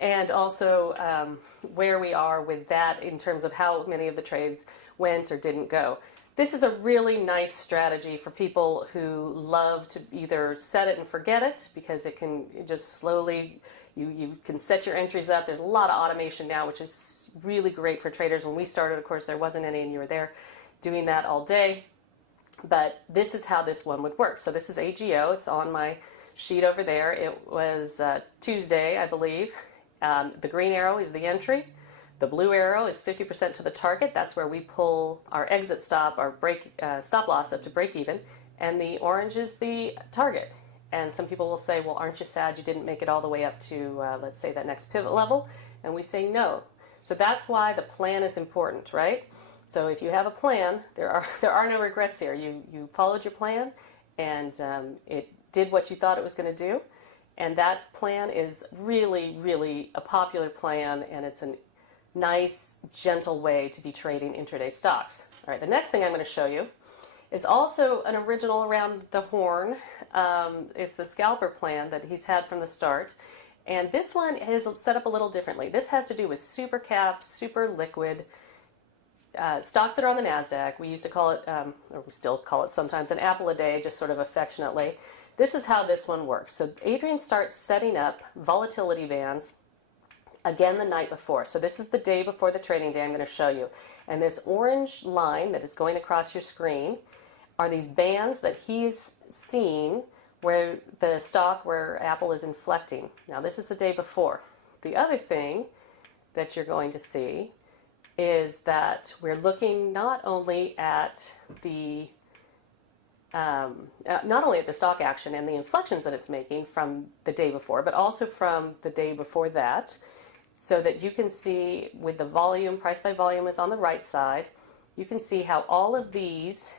and also where we are with that in terms of how many of the trades went or didn't go. This is a really nice strategy for people who love to either set it and forget it, because it can just slowly, you can set your entries up. There's a lot of automation now, which is really great for traders. When we started, of course, there wasn't any, and you were there doing that all day. But this is how this one would work. So this is AGO. It's on my sheet over there. It was Tuesday, I believe. The green arrow is the entry. The blue arrow is 50% to the target. That's where we pull our exit stop, our stop loss up to break even. And the orange is the target. And some people will say, well, aren't you sad you didn't make it all the way up to, let's say, that next pivot level? And we say no. So that's why the plan is important, right? So if you have a plan, there are no regrets here. You followed your plan, and it did what you thought it was going to do. And that plan is really, really a popular plan, and it's a nice, gentle way to be trading intraday stocks. All right, the next thing I'm going to show you is also an original around the horn. It's the scalper plan that he's had from the start. And this one is set up a little differently. This has to do with super cap, super liquid, stocks that are on the NASDAQ. We used to call it, or we still call it sometimes, an apple a day, just sort of affectionately. This is how this one works. So Adrian starts setting up volatility bands again the night before. So this is the day before the trading day I'm going to show you. And this orange line that is going across your screen are these bands that he's seen where the stock where Apple is inflecting. Now this is the day before. The other thing that you're going to see is that we're looking not only at the stock action and the inflections that it's making from the day before, but also from the day before that, so that you can see with the volume, price by volume is on the right side, you can see how all of these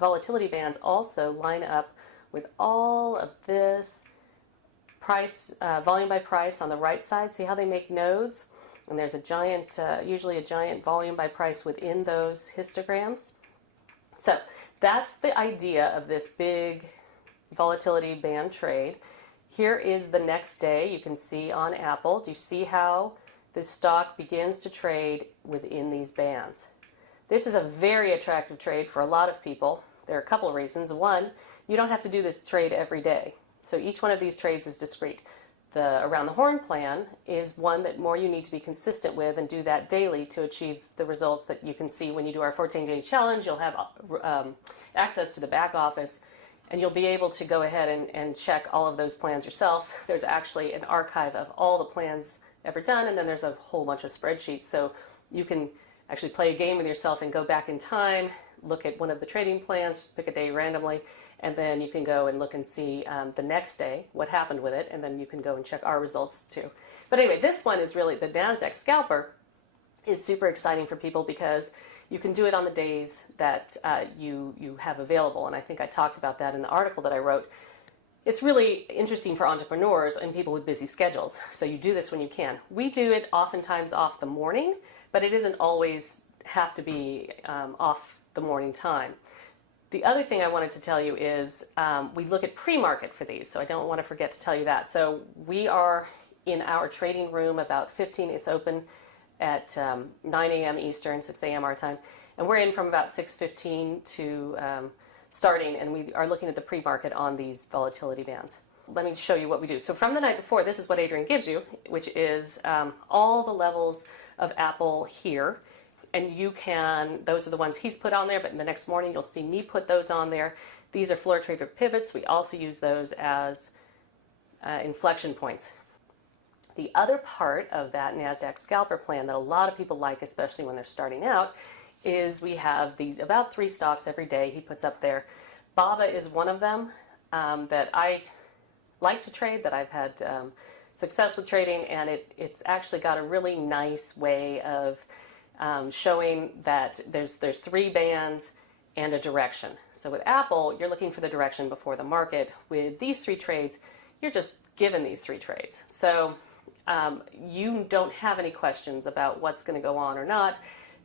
volatility bands also line up with all of this price, volume by price on the right side. See how they make nodes? And there's a giant, usually a giant volume by price within those histograms. So that's the idea of this big volatility band trade. Here is the next day. You can see on Apple. Do you see how the stock begins to trade within these bands? This is a very attractive trade for a lot of people. There are a couple of reasons. One, you don't have to do this trade every day. So each one of these trades is discrete. The around the horn plan is one that more you need to be consistent with and do that daily to achieve the results that you can see when you do our 14-day challenge. You'll have access to the back office, and you'll be able to go ahead and check all of those plans yourself. There's actually an archive of all the plans ever done, and then there's a whole bunch of spreadsheets. So you can actually play a game with yourself and go back in time, look at one of the trading plans, just pick a day randomly, and then you can go and look and see the next day what happened with it, and then you can go and check our results too. But anyway, this one is really, the NASDAQ scalper is super exciting for people because you can do it on the days that you have available, and I think I talked about that in the article that I wrote. It's really interesting for entrepreneurs and people with busy schedules, so you do this when you can. We do it oftentimes off the morning, but it isn't always have to be off the morning time. The other thing I wanted to tell you is we look at pre-market for these, so I don't want to forget to tell you that. So we are in our trading room about 15, it's open at 9 a.m. Eastern, 6 a.m. our time, and we're in from about 6:15 to starting, and we are looking at the pre-market on these volatility bands. Let me show you what we do. So from the night before, this is what Adrian gives you, which is all the levels of Apple here. And you can, those are the ones he's put on there, but in the next morning you'll see me put those on there. These are floor trader pivots. We also use those as inflection points. The other part of that NASDAQ scalper plan that a lot of people like, especially when they're starting out, is we have these about 3 stocks every day he puts up there. BABA is one of them that I like to trade, that I've had success with trading, and it's actually got a really nice way of showing that there's 3 bands and a direction. So with Apple, you're looking for the direction before the market. With these 3 trades, you're just given these 3 trades. So you don't have any questions about what's going to go on or not.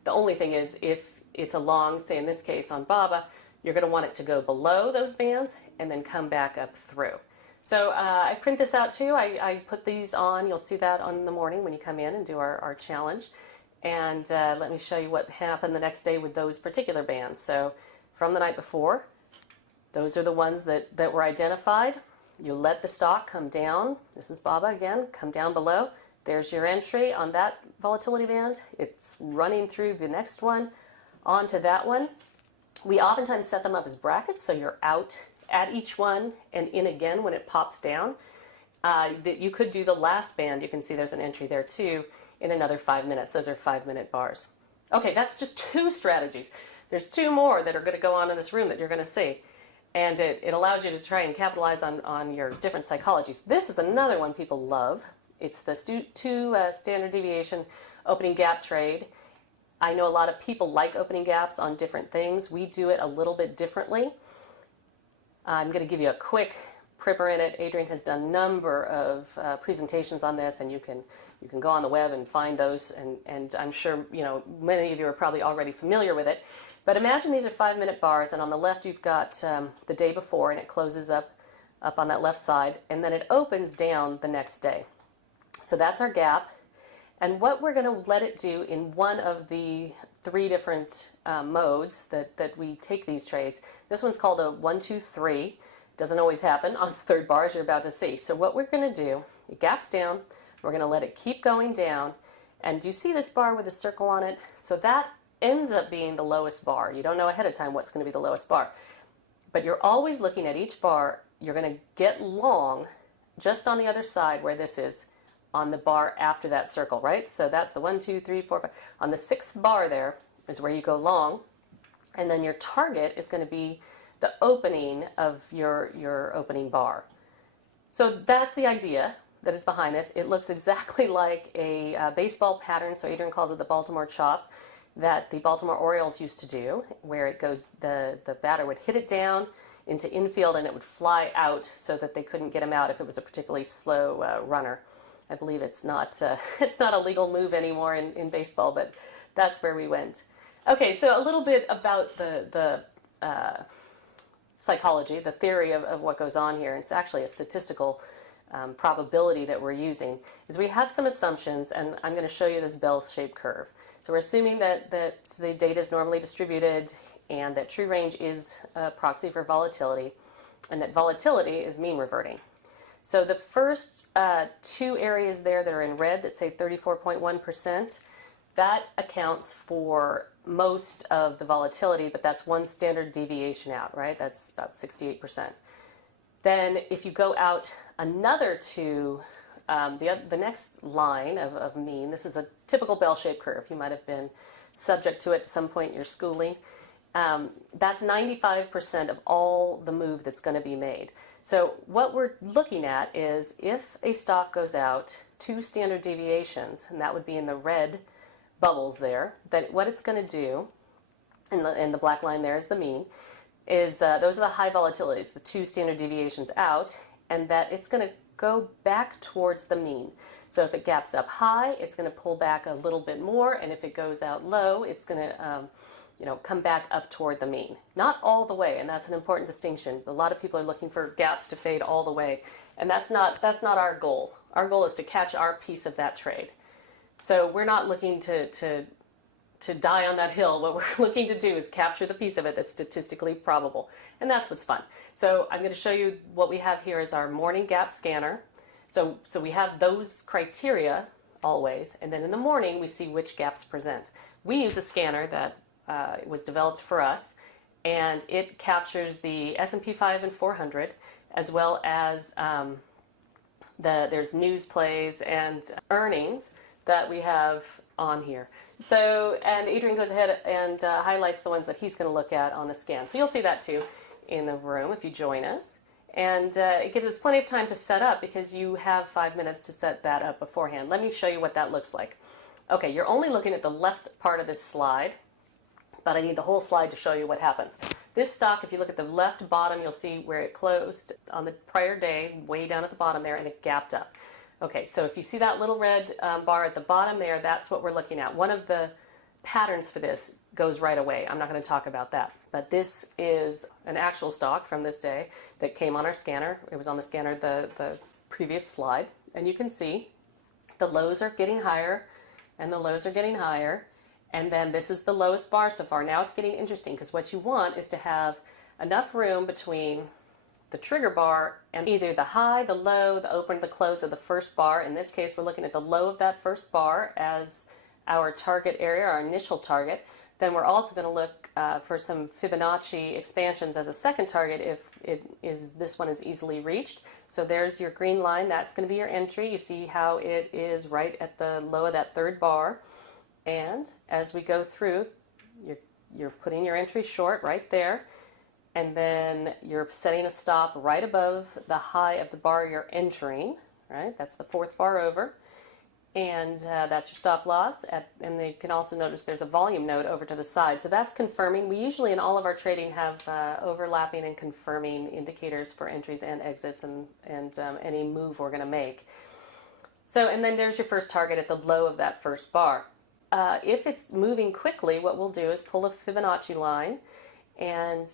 The only thing is if it's a long, say in this case on BABA, you're going to want it to go below those bands and then come back up through. So I print this out too. I put these on. You'll see that on the morning when you come in and do our challenge. And let me show you what happened the next day with those particular bands. So from the night before, those are the ones that were identified. You let the stock come down. This is BABA again, come down below. There's your entry on that volatility band. It's running through the next one, onto that one. We oftentimes set them up as brackets, so you're out at each one and in again when it pops down. You could do the last band. You can see there's an entry there too in another 5 minutes. Those are 5-minute bars. Okay, that's just 2 strategies. There's 2 more that are going to go on in this room that you're going to see. And it allows you to try and capitalize on your different psychologies. This is another one people love. It's the 2 standard deviation opening gap trade. I know a lot of people like opening gaps on different things. We do it a little bit differently. I'm going to give you a quick primer in it. Adrian has done a number of presentations on this, and you can go on the web and find those, and I'm sure many of you are probably already familiar with it. But imagine these are 5-minute bars, and on the left you've got the day before, and it closes up on that left side, and then it opens down the next day. So that's our gap, and what we're going to let it do in one of the 3 different modes that we take these trades. This one's called a 1, 2, 3. Doesn't always happen on the 3rd bar, as you're about to see. So what we're going to do, it gaps down, we're going to let it keep going down, and do you see this bar with a circle on it? So that ends up being the lowest bar. You don't know ahead of time what's going to be the lowest bar, but you're always looking at each bar you're going to get long just on the other side where this is on the bar after that circle, right? So that's the 1, 2, 3, 4, 5. On the 6th bar there is where you go long, and then your target is going to be the opening of your opening bar. So that's the idea that is behind this. It looks exactly like a baseball pattern, so Adrian calls it the Baltimore chop, that the Baltimore Orioles used to do, where it goes, the batter would hit it down into infield and it would fly out so that they couldn't get him out if it was a particularly slow runner. I believe it's not a legal move anymore in baseball, but that's where we went. Okay, so a little bit about the psychology, the theory of what goes on here. It's actually a statistical probability that we're using. Is we have some assumptions, and I'm going to show you this bell-shaped curve. So we're assuming that the data is normally distributed and that true range is a proxy for volatility, and that volatility is mean reverting. So the first 2 areas there that are in red that say 34.1%, that accounts for most of the volatility, but that's 1 standard deviation out, right? That's about 68%. Then if you go out another 2, the next line of mean, this is a typical bell-shaped curve. You might have been subject to it at some point in your schooling. That's 95% of all the move that's going to be made. So what we're looking at is if a stock goes out 2 standard deviations, and that would be in the red bubbles there, then what it's going to do, and the black line there is the mean, is those are the high volatilities, the 2 standard deviations out, and that it's going to go back towards the mean. So if it gaps up high, it's going to pull back a little bit more, and if it goes out low, it's going to come back up toward the mean. Not all the way, and that's an important distinction. A lot of people are looking for gaps to fade all the way, and that's not our goal. Our goal is to catch our piece of that trade. So we're not looking to die on that hill. What we're looking to do is capture the piece of it that's statistically probable, and that's what's fun. So I'm going to show you what we have here is our morning gap scanner. So we have those criteria always, and then in the morning we see which gaps present. We use a scanner that was developed for us, and it captures the S&P 5 and 400, as well as there's news plays and earnings that we have on here. So, and Adrian goes ahead and highlights the ones that he's going to look at on the scan. So you'll see that too in the room if you join us. And it gives us plenty of time to set up because you have 5 minutes to set that up beforehand. Let me show you what that looks like. Okay, you're only looking at the left part of this slide, but I need the whole slide to show you what happens. This stock, if you look at the left bottom, you'll see where it closed on the prior day, way down at the bottom there, and it gapped up. Okay, so if you see that little red bar at the bottom there, that's what we're looking at. One of the patterns for this goes right away. I'm not going to talk about that. But this is an actual stock from this day that came on our scanner. It was on the scanner the previous slide. And you can see the lows are getting higher and the lows are getting higher. And then this is the lowest bar so far. Now it's getting interesting because what you want is to have enough room between the trigger bar and either the high, the low, the open, the close of the first bar. In this case, we're looking at the low of that first bar as our target area, our initial target. Then we're also going to look for some Fibonacci expansions as a second target if this one is easily reached. So there's your green line. That's going to be your entry. You see how it is right at the low of that third bar. And as we go through, you're putting your entry short right there. And then you're setting a stop right above the high of the bar you're entering, right? That's the fourth bar over. And that's your stop loss. And you can also notice there's a volume node over to the side. So that's confirming. We usually in all of our trading have overlapping and confirming indicators for entries and exits and any move we're going to make. So, and then there's your first target at the low of that first bar. If it's moving quickly, what we'll do is pull a Fibonacci line and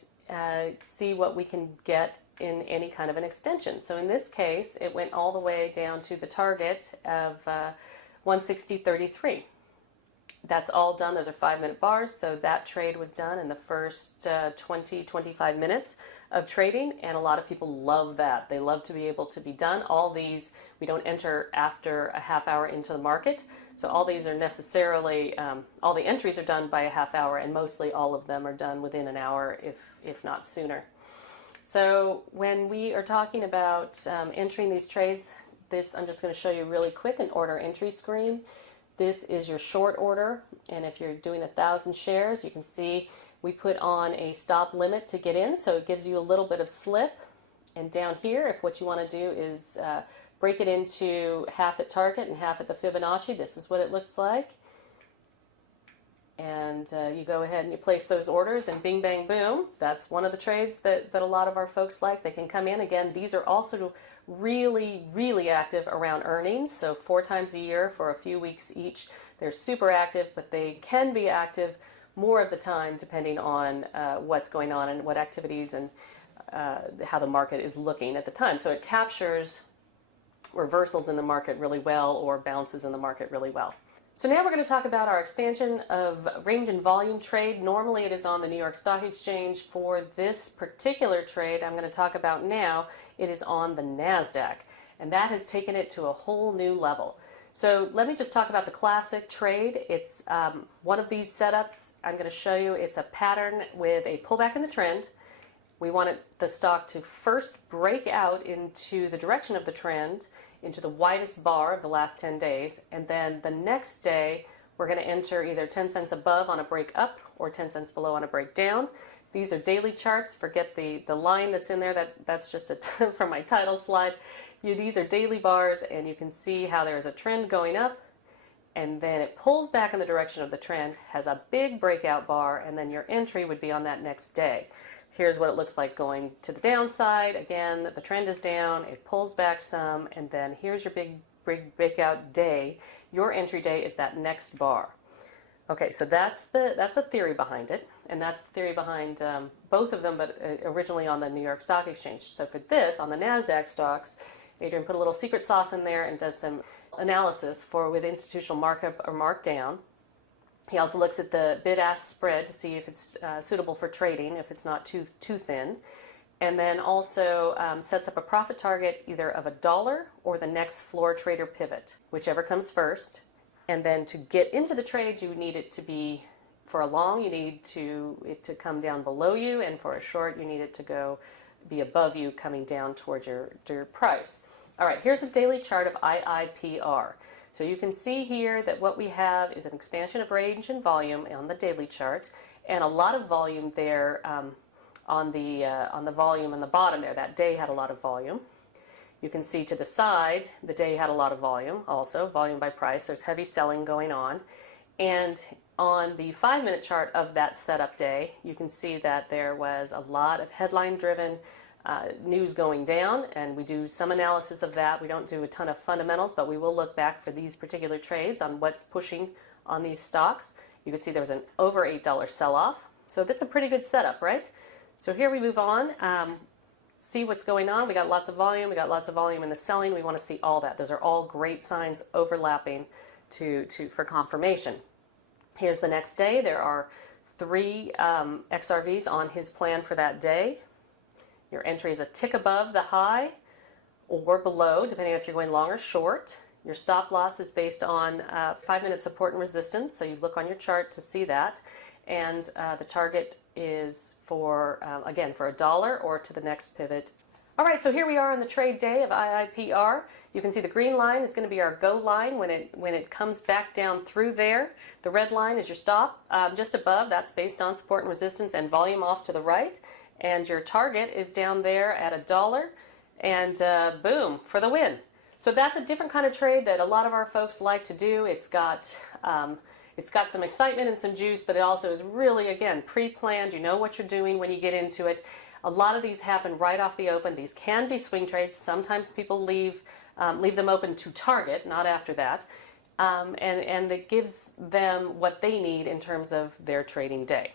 see what we can get in any kind of an extension. So in this case, it went all the way down to the target of 160.33. That's all done. Those are 5-minute bars. So that trade was done in the first 25 minutes of trading. And a lot of people love that. They love to be able to be done. All these, we don't enter after a half hour into the market. So all these are necessarily, all the entries are done by a half hour, and mostly all of them are done within an hour, if not sooner. So when we are talking about entering these trades, I'm just going to show you really quick an order entry screen. This is your short order, and if you're doing 1,000 shares, you can see we put on a stop limit to get in, so it gives you a little bit of slip. And down here, if what you want to do is break it into half at target and half at the Fibonacci, this is what it looks like. And you go ahead and you place those orders, and bing, bang, boom. That's one of the trades that a lot of our folks like. They can come in. Again, these are also really, really active around earnings. So 4 times a year for a few weeks each. They're super active, but they can be active more of the time depending on what's going on and what activities and how the market is looking at the time. So it captures reversals in the market really well or bounces in the market really well. So now we're going to talk about our expansion of range and volume trade. Normally it is on the New York Stock Exchange. For this particular trade I'm going to talk about now, it is on the NASDAQ, and that has taken it to a whole new level. So let me just talk about the classic trade. It's one of these setups I'm going to show you. It's a pattern with a pullback in the trend. We want the stock to first break out into the direction of the trend, into the widest bar of the last 10 days, and then the next day we're going to enter either 10 cents above on a break up or 10 cents below on a break down. These are daily charts. Forget the line that's in there. That's just from my title slide. These are daily bars, and you can see how there's a trend going up, and then it pulls back in the direction of the trend, has a big breakout bar, and then your entry would be on that next day. Here's what it looks like going to the downside. Again, the trend is down, it pulls back some, and then here's your big breakout day. Your entry day is that next bar. Okay, so that's the theory behind it, and that's the theory behind both of them, but originally on the New York Stock Exchange. So for this, on the NASDAQ stocks, Adrian put a little secret sauce in there and does some analysis for with institutional markup or markdown. He also looks at the bid-ask spread to see if it's suitable for trading, if it's not too thin, and then also sets up a profit target either of $1 or the next floor trader pivot, whichever comes first. And then to get into the trade, you need it to be, for a long, you need it to come down below you, and for a short, you need it to be above you, coming down towards your price. All right, here's a daily chart of IIPR. So you can see here that what we have is an expansion of range and volume on the daily chart, and a lot of volume there on the volume on the bottom there. That day had a lot of volume. You can see to the side, the day had a lot of volume, also volume by price. There's heavy selling going on. And on the 5-minute chart of that setup day, you can see that there was a lot of headline-driven news going down, and we do some analysis of that. We don't do a ton of fundamentals, but we will look back for these particular trades on what's pushing on these stocks. You can see there was an over $8 sell-off. So that's a pretty good setup, right? So here we move on. See what's going on. We got lots of volume. We got lots of volume in the selling. We want to see all that. Those are all great signs overlapping for confirmation. Here's the next day. There are 3 XRVs on his plan for that day. Your entry is a tick above the high or below, depending on if you're going long or short. Your stop loss is based on 5-minute support and resistance, so you look on your chart to see that. And the target is for, again, for $1 or to the next pivot. All right, so here we are on the trade day of IIPR. You can see the green line is going to be our go line when it comes back down through there. The red line is your stop just above. That's based on support and resistance and volume off to the right. And your target is down there at $1, and boom, for the win. So that's a different kind of trade that a lot of our folks like to do. It's got some excitement and some juice, but it also is really, again, pre-planned. You know what you're doing when you get into it. A lot of these happen right off the open. These can be swing trades. Sometimes people leave them open to target, not after that. And it gives them what they need in terms of their trading day.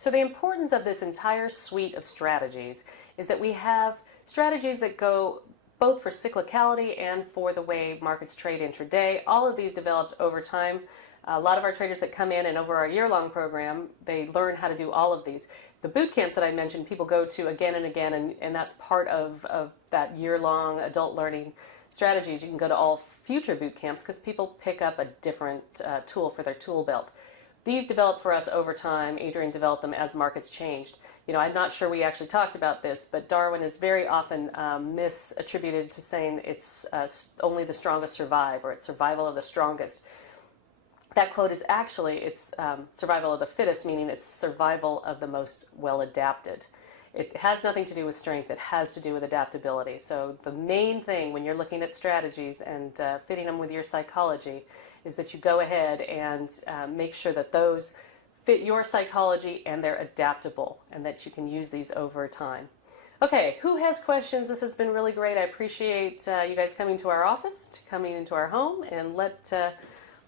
So the importance of this entire suite of strategies is that we have strategies that go both for cyclicality and for the way markets trade intraday. All of these developed over time. A lot of our traders that come in and over our year-long program, they learn how to do all of these. The boot camps that I mentioned, people go to again and again, and that's part of that year-long adult learning strategies. You can go to all future boot camps because people pick up a different tool for their tool belt. These developed for us over time. Adrian developed them as markets changed. I'm not sure we actually talked about this, but Darwin is very often misattributed to saying it's only the strongest survive, or it's survival of the strongest. That quote is actually, it's survival of the fittest, meaning it's survival of the most well-adapted. It has nothing to do with strength. It has to do with adaptability. So the main thing when you're looking at strategies and fitting them with your psychology is that you go ahead and make sure that those fit your psychology and they're adaptable, and that you can use these over time. Okay, who has questions? This has been really great. I appreciate you guys coming to our office, coming into our home, and let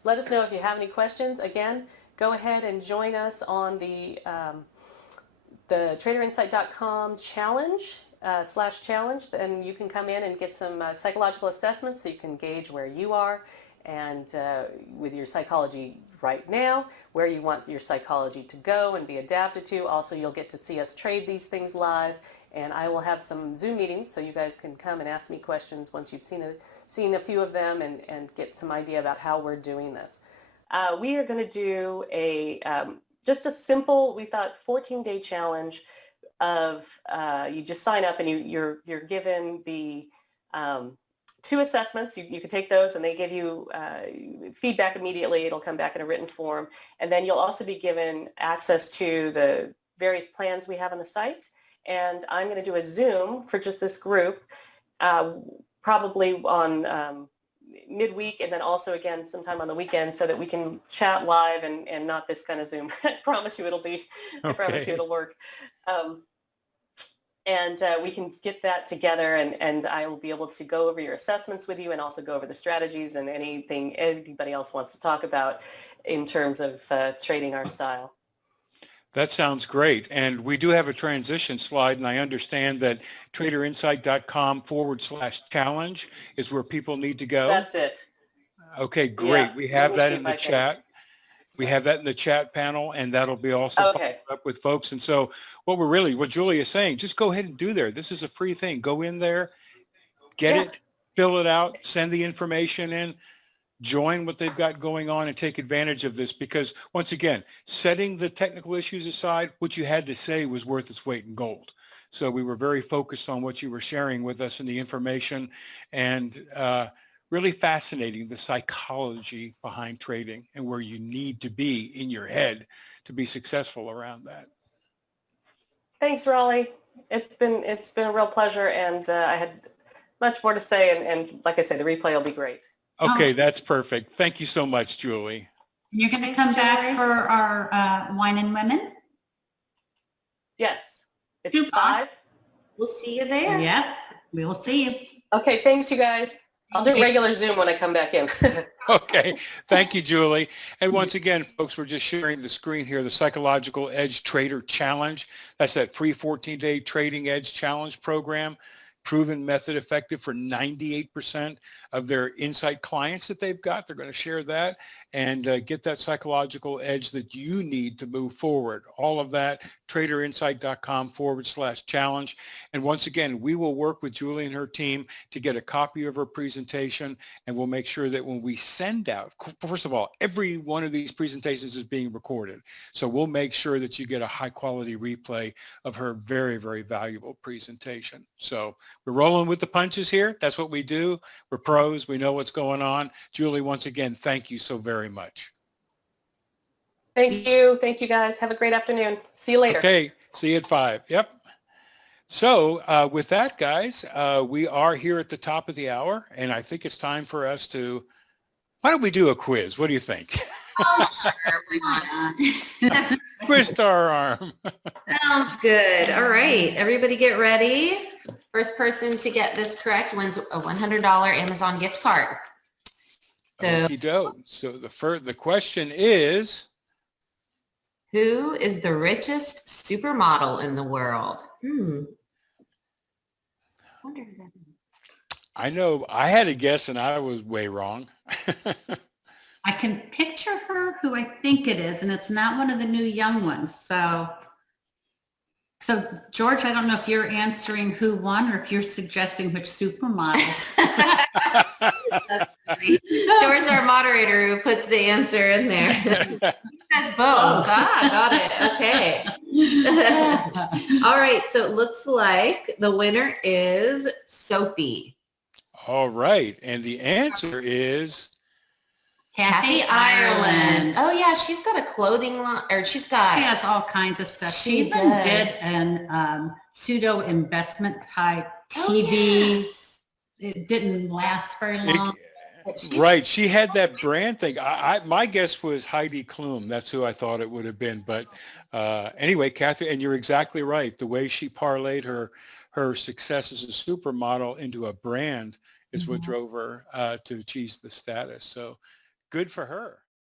us know if you have any questions. Again, go ahead and join us on the traderinsight.com challenge /challenge, and you can come in and get some psychological assessments so you can gauge where you are and with your psychology right now, where you want your psychology to go and be adapted to. Also, you'll get to see us trade these things live, and I will have some Zoom meetings so you guys can come and ask me questions once you've seen a few of them and get some idea about how we're doing this. We are going to do just a simple, we thought, 14-day challenge of you just sign up and you're given the 2 assessments. You can take those and they give you feedback immediately. It'll come back in a written form. And then you'll also be given access to the various plans we have on the site. And I'm going to do a Zoom for just this group, probably on midweek, and then also again sometime on the weekend, so that we can chat live and not this kind of Zoom. I promise you I promise you it'll work. And we can get that together, and I will be able to go over your assessments with you and also go over the strategies and anything anybody else wants to talk about in terms of trading our style. That sounds great. And we do have a transition slide, and I understand that traderinsight.com /challenge is where people need to go. That's it. Okay, great. Yeah. We have that in the chat. We have that in the chat panel, and that'll be also up with folks. And so what Julie is saying, just go ahead and do there. This is a free thing. Go in there, get it, fill it out, send the information in, join what they've got going on, and take advantage of this, because once again, setting the technical issues aside, what you had to say was worth its weight in gold. So we were very focused on what you were sharing with us and the information, and really fascinating, the psychology behind trading and where you need to be in your head to be successful around that. Thanks, Raleigh. It's been a real pleasure, and I had much more to say, and like I say, the replay will be great. Okay, that's perfect. Thank you so much, Julie. You're going to come back for our Wine and Women? Yes. It's Super. 5. We'll see you there. Yep, we will see you. Okay, thanks, you guys. I'll do regular Zoom when I come back in. Okay. Thank you, Julie. And once again, folks, we're just sharing the screen here, the Psychological Edge Trader Challenge. That's that free 14-day Trading Edge Challenge program. Proven method, effective for 98% of their Insight clients that they've got. They're going to share that and get that psychological edge that you need to move forward. All of that, traderinsight.com /challenge. And once again, we will work with Julie and her team to get a copy of her presentation, and we'll make sure that when we send out, first of all, every one of these presentations is being recorded. So we'll make sure that you get a high quality replay of her very, very valuable presentation. So we're rolling with the punches here. That's what we do. We're pros. We know what's going on. Julie, once again, thank you so very much. Thank you. Thank you, guys. Have a great afternoon. See you later. Okay. See you at 5. Yep. So with that, guys, we are here at the top of the hour, and I think it's time for us to, why don't we do a quiz? What do you think? Oh, sure. Why not? Twist our arm. Sounds good. All right. Everybody get ready. First person to get this correct wins a $100 Amazon gift card. So, Okey-doke. So the question is, who is the richest supermodel in the world? Wonder who that is. I know I had a guess and I was way wrong. I can picture her, who I think it is, and it's not one of the new young ones. So George, I don't know if you're answering who won or if you're suggesting which supermodels. George, our moderator, who puts the answer in there. That's both. Got it. Okay. All right, so it looks like the winner is Sophie. All right. And the answer is Kathy Ireland. Oh yeah, she's got a clothing line, or she's got. She has all kinds of stuff. She She even does. did an pseudo investment type Oh, TV. yes. It didn't last very it- long. right. She had that brand thing. My guess was Heidi Klum. That's who I thought it would have been. But anyway, Kathy, and you're exactly right. The way she parlayed her success as a supermodel into a brand is what Mhm. drove her to achieve the status. So good for her.